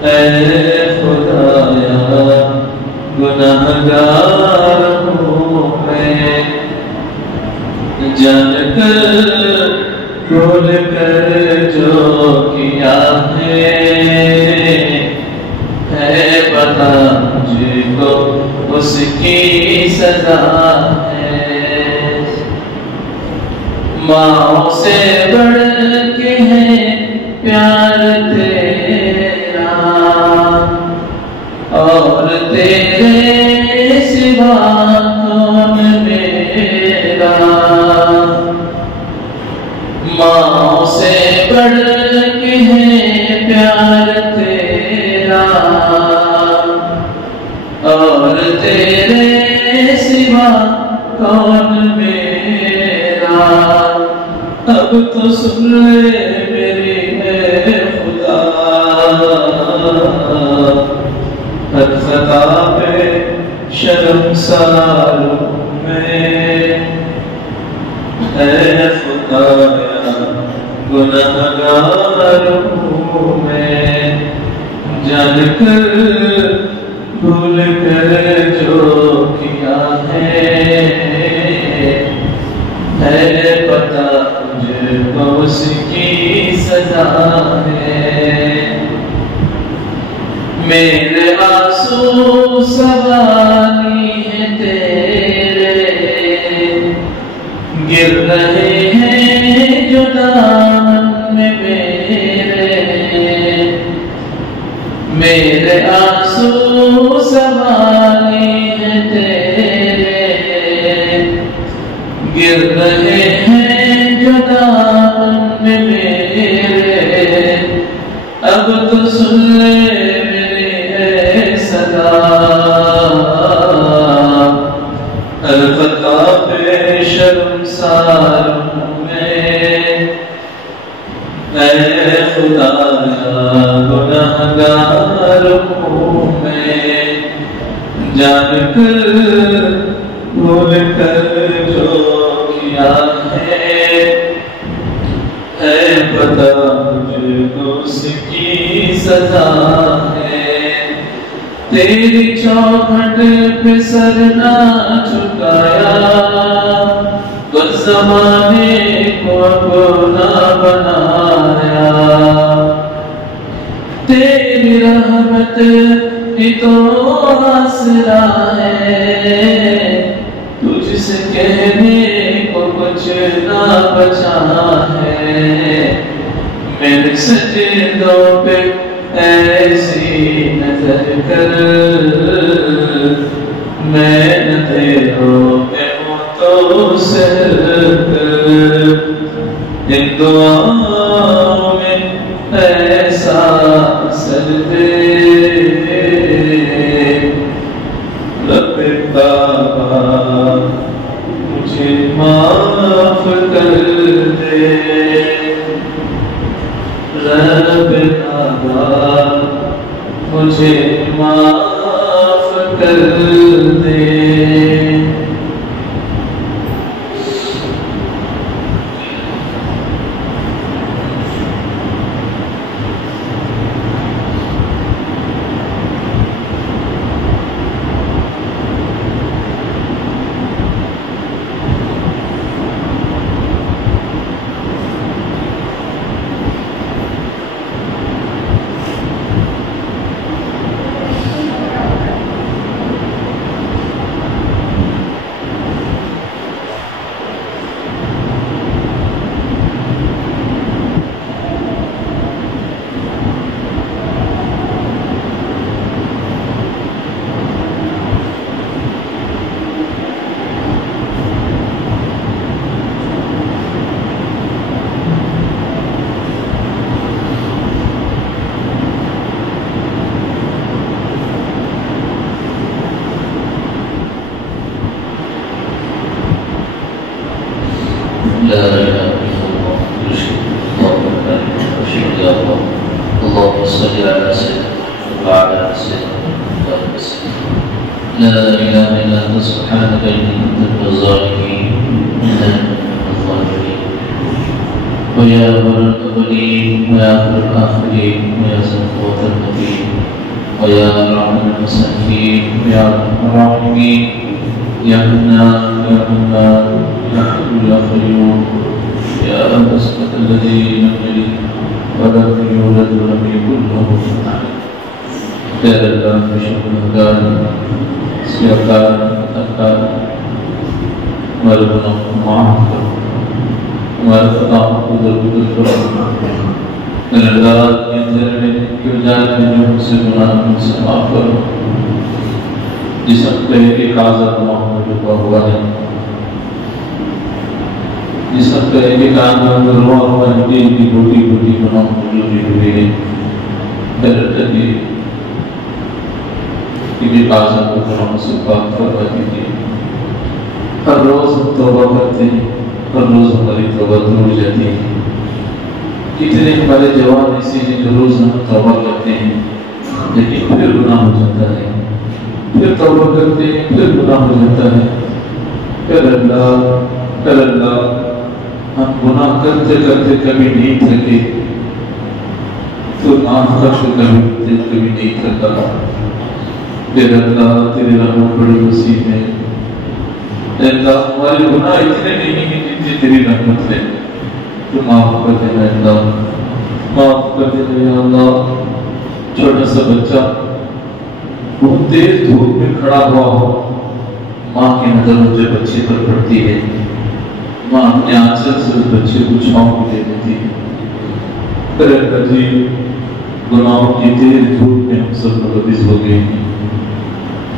اے خدایا گناہگار ہوں میں، جان کر بھول کر جو کیا ہے پتا مجھ کو اس کی سزا ہے، ماں سے بڑھ کے ہے پیار تیرا، اور تیرے سوا کون میرا، ماں سے بڑھ کے ہے پیار تیرا، اور تیرے سوا کون میرا، اب تو سن لے میری ہے خدا، ہر خطا پہ شرمسار ہوں میں، اے خدایا گناہگار ہوں میں، جان کر بھول کر جو کیا ہے پتا مجھ کو اس کی سزا ہے، میرے آنسو سوانی ہیں تیرے، گر رہے ہیں جو دامن میں میرے آنسو سوانی ہیں تیرے، گر رہے ہیں جو دامن میں میرے، اب تو سن لے میری ہے صدا، ہر خطا پہ شرمسار ہوں میں، اے خدایا گناہگار ہوں میں، جان کر بھول کر جو کیا ہے پتا مجھ کو اس کی سزا ہے، تیری چوکھٹ پہ سر نہ جھکایا، بس زمانے کو اپنا بنایا، تیری رحمت ہی تو آسرا ہے، تجھ سے کہنے کو کچھ نہ بچا ہے، میرے سجدوں پہ ایسی نظر کر، میں نہ تیروں میں ہوں تو سر کر، ان دعاؤں میں ایسا اثر دے، رب تابا مجھے معاف کر دے، رب تابا مجھے معاف کر دے۔ وعلى لا إله إلا أنت سبحانك إني كنت من الظالمين ويا أول الأولين ويا آخر الآخرين ويا ذا القوة المتين ويا أرحم المساكين ويا أرحم الراحمين يا حنان يا منان يا حي يا قيوم يا الأصمد الذي لم يلد ولم يولد ولم يكن له كفوا أحد خير الله بشر الهدى سيقال أتقال وربنا معه ہمارے خطا قدر نردار اندر میں کردار میں جو ہم سے گناہ ہم سے معاف کرو جس ہفتے کے کاغذات گناہ میں ڈوبا ہوا ہے جس ہفتے کے کاغذات میں روا ہوا ہے دین کی بوٹی بوٹی گناہ میں ڈوبی ہوئی ہے حضرت کی کاغذات کو گناہ سے پاک فرما دیجیے ہر روز ہم توبہ کرتے ہیں ہر روز ہماری توبہ دور جاتی ہے کتنے ہمارے جوان ایسے ہیں جو روز ہم توبہ کرتے ہیں لیکن پھر گناہ ہو جاتا ہے پھر توبہ کرتے ہیں پھر گناہ ہو جاتا ہے پھر اللہ ہم گناہ کرتے کرتے کبھی نہیں تھکے تو معاف کر کے کبھی نہیں تھکا پھر اللہ تیرے رحمت بڑی وسیع ہے اللہ ہمارے گناہ اتنے نہیں ہیں جتنی تیری رحمت ہے تو معاف کر دینا اللہ معاف کر دینا یا اللہ چھوٹا سا بچہ بہت تیز دھوپ میں کھڑا ہوا ہو ماں کی نظر مجھے بچے پر پڑتی ہے ماں اپنے آنچل سے اس بچے کو چھاؤں بھی دے دیتی ہے پھر اللہ جی گناہوں کی تیز دھوپ میں ہم سب ملوث ہو گئے ہیں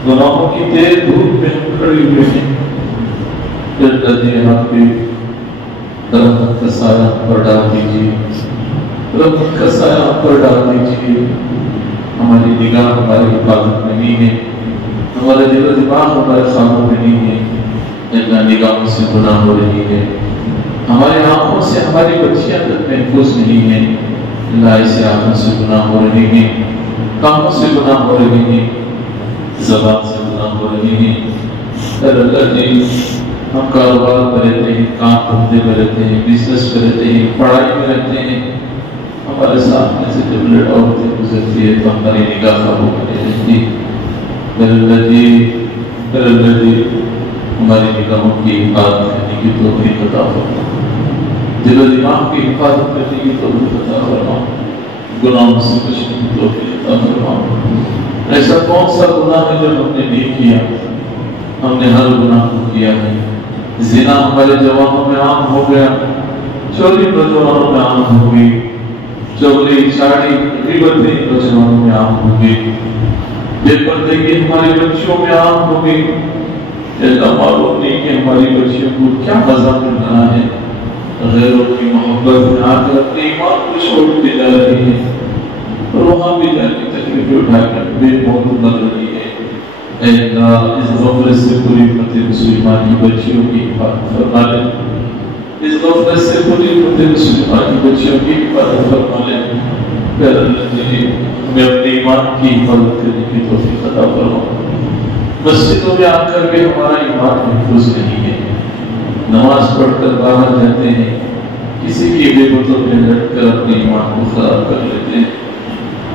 گناہوں کی تیز دھوپ میں ہم کھڑے ہوئے ہیں پھر اللہ آپ کے رحمت کا سایہ پر ڈال دیجیے رحمت کا سایہ پر ڈال دیجیے ہماری نگاہ ہماری حفاظت میں نہیں ہے ہمارے دل و دماغ ہمارے خانوں میں نہیں ہے اللہ نگاہوں سے گناہ ہو رہی ہے ہماری آنکھوں سے ہماری بچیاں تک محفوظ نہیں ہیں اللہ سے آنکھوں سے گناہ ہو رہی ہیں کانوں سے گناہ ہو رہی ہیں زبان سے گناہ ہو رہی ہیں اللہ جی ہم کاروبار پر رہتے ہیں کام دھندے پر رہتے ہیں بزنس پر رہتے ہیں پڑھائی میں رہتے ہیں ہمارے سامنے سے جب عورتیں گزرتی ہے تو ہماری نگاہ قابو میں نہیں رہتی اللہ جی ہماری نگاہوں کی حفاظت کرنے کی توفیق عطا فرما دل و دماغ کی حفاظت کرنے کی توفیق عطا فرما گناہوں سے بچنے کی توفیق عطا فرما ایسا کون سا گناہ ہے جو ہم نے نہیں کیا ہم نے ہر گناہ کو کیا ہے زنا ہمارے جوانوں میں عام ہو گیا چوری نوجوانوں میں عام ہو گئی چوری چاڑی غیبتیں نوجوانوں میں عام ہو گئی بے پردگی ہماری بچیوں میں عام ہو گئی اللہ معلوم نہیں کہ ہماری بچیوں کو کیا مزہ ملنا ہے غیروں کی محبت میں آ کر اپنے ایمان کو چھوڑ کے جا رہی ہے اور وہاں بھی جا کے تکلیفیں اٹھا کر بے موت مر رہی ہے اے اللہ اس غفلت سے پوری امت مسلمان کی بچیوں کی حفاظت فرما لے اس غفلت سے پوری امت مسلمان کی بچیوں کی حفاظت فرما لے پھر اللہ جی ہمیں اپنے ایمان کی حفاظت کرنے کی توفیق عطا فرما مسجدوں میں آ کر بھی ہمارا ایمان محفوظ نہیں ہے نماز پڑھ کر باہر جاتے ہیں کسی کی غیبتوں میں لٹ کر اپنے ایمان کو خراب کر لیتے ہیں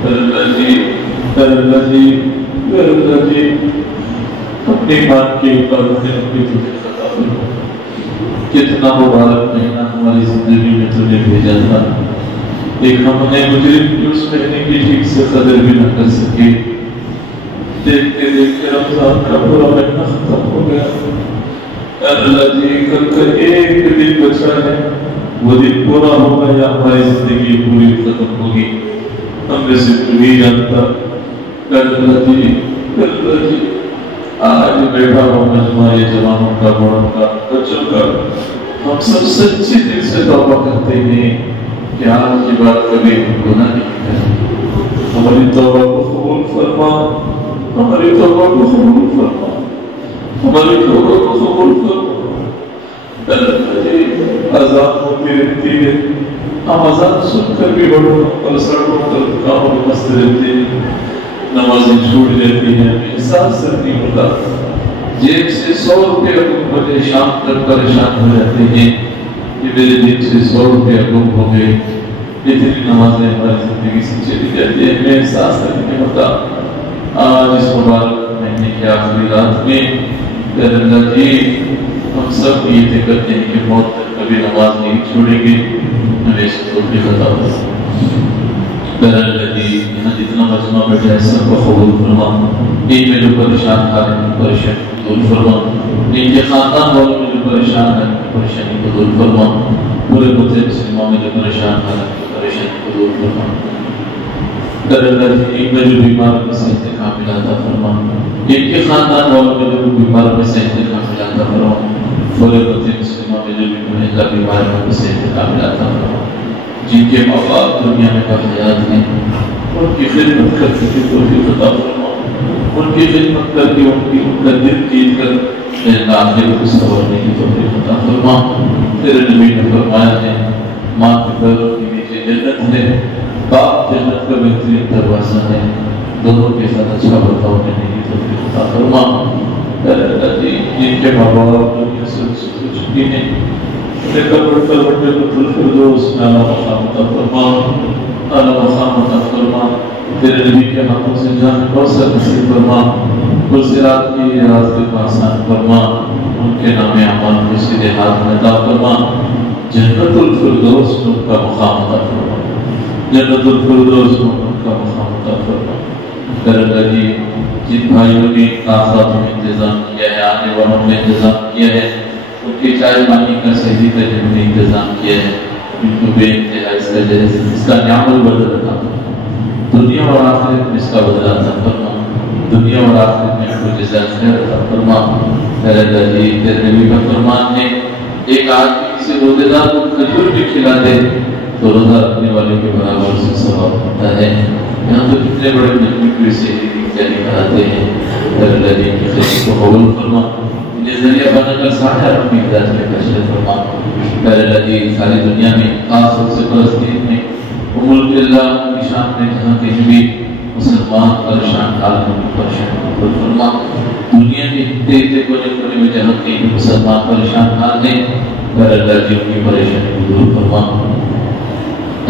پھر اللہ جی اپنے ایمان کی حفاظت کرنے کی توفیق عطا فرما کتنا مبارک مہینہ ہماری زندگی میں تو نے بھیجا تھا ایک ہم نے مجرم کی اس مہینے کی ٹھیک سے قدر بھی نہ کر سکے دیکھتے دیکھتے رمضان کا پورا مہینہ ختم ہو گیا اللہ جی کل کا ایک دن بچا ہے وہ دن پورا ہوگا یا ہماری زندگی پوری ختم ہوگی ہم نے سے کوئی جانتا اللہ جی آج بیٹھا ہو مجموعہ جوانوں کا بڑوں کا بچوں کا ہم سب سچے دل سے توبہ کرتے ہیں کہ آج کی بات کبھی ہم گناہ نہیں کریں ہماری توبہ کو قبول فرما ہماری توبہ کو قبول فرما ہماری توبہ کو قبول فرما اذان ہوتی رہتی ہے ہم اذان سن کر بھی بڑھوں اور سڑکوں پر دکانوں میں مست رہتے ہیں نمازیں چھوٹ جاتی ہیں، احساس تک نہیں ہوتا، جیب سے 100 روپے گم ہو جائے، شام تک پریشان ہو جاتے ہیں کہ میرے جیب سے 100 روپے گم ہو گئے۔ اتنی نمازیں ہماری زندگی سے چلی جاتی ہیں، ہمیں احساس تک نہیں ہوتا۔ آج اس مبارک مہینے کی آخری رات میں کہ اللہ جی ہم سب یہ کرتے ہیں کہ موت تک کبھی نماز نہیں چھوڑیں گے، ہمیں اس توفیق عطا فرما۔ اللہ جی یہاں جتنا مجمع بیٹھا ہے سب کو قبول فرما، ان میں جو پریشان تھا ان کی پریشانی کو دور فرما، ان کے خاندان والوں میں جو پریشان ہے ان کی پریشانی کو دور فرما، پورے ملک مسلموں میں جو پریشان ہے ان کی پریشانی کو دور فرما۔ اللہ جی ان میں جو بیمار میں سے انتقام عطا فرما، ان کے خاندان والوں میں جو بیمار میں سے انتقام عطا فرما، پورے ملک مسلموں میں جو بیمار میں سے انتقام عطا فرما۔ جن کے ماں باپ دنیا میں حیات ہیں ان کی خدمت کر کے توفیق عطا فرما، ان کی خدمت کر کے ان کا دل جیت کر آخرت کو سنورنے کی توفیق عطا فرما۔ تیرے نبی نے فرمایا ہے ماں کے پیروں کے نیچے جنت ہے، باپ جنت کا بہترین دروازہ ہے، دونوں کے ساتھ اچھا برتاؤ کرنے کی توفیق عطا فرما۔ جن کے ماں باپ دنیا سے رخصت ہو چکی ہیں قبر جنت الفردوس میں اعلیٰ مقام عطا فرما، اعلیٰ مقام عطا فرما۔ تیرے نبی کے ہاتھوں سے جان کوثر نصیب فرما، صراط کی راستے کو آسان فرما، ان کے نام اعمال کو سیدھے ہاتھ میں عطا فرما، جنت الفردوس میں ان کا مقام عطا فرما، جنت الفردوس میں ان کا مقام عطا فرما۔ اللہ جی جن بھائیوں نے آخرت میں انتظام کیا ہے، آنے والوں میں انتظام کیا ہے، ان کے چائے پانی کا صحیح طریقے میں انتظام کیا ہے، ان کو بے انتہا اس کا نعمت بدل عطا فرما، دنیا اور آخرت میں اس کا بدلہ عطا فرما، دنیا اور آخرت میں ان کو جزائے خیر عطا فرما۔ اللہ جی تیرے نبی کا فرمان ہے ایک آدمی کسی روزے دار کو کھجور بھی کھلا دے تو روزہ رکھنے والے کے برابر سے ثواب ہوتا ہے۔ یہاں تو کتنے بڑے نبی سے تیاری کراتے ہیں، اللہ جی کی خدمت کو قبول فرما، یہ ذریعہ بنا کر سارے عرب کی ہدایت میں کشف فرما۔ اللہ جی ساری دنیا میں خاص طور سے فلسطین میں ملک اللہ کی شان میں جہاں کہیں بھی مسلمان پریشان حال میں پریشان قبول فرما، دنیا کے اتنے کونے کونے میں جہاں کہیں بھی مسلمان پریشان حال ہیں اللہ جی ان کی پریشانی کو دور فرما۔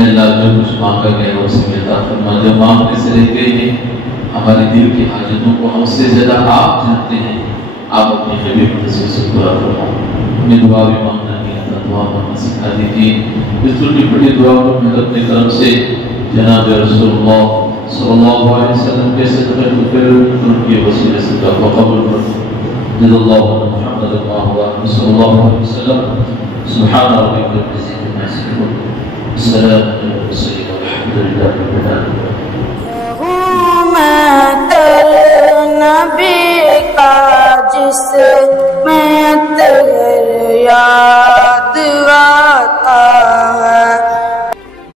اللہ جو کچھ مانگا گیا اسے عطا فرما، جو مانگنے سے رہ گئے ہیں ہمارے دل کی حاجتوں کو ہم سے زیادہ آپ جانتے ہیں، آپ اپنی حبیب تصویر سے پورا فرما۔ ہمیں دعا بھی مانگنا نہیں آتا، دعا مانگنا سکھا دیجیے، اس چھوٹی بڑی دعا کو میں اپنے کرم سے جناب رسول اللہ صلی اللہ علیہ وسلم کے صدقے ان کے وسیلے سے دعا کو قبول فرما۔ جزا اللہ محمد صلی اللہ علیہ وسلم۔ سبحان ربک رب العزة عما یصفون، السلام علی المرسلین والحمد للہ رب العالمین۔ نبی کا جس میں تغیر یا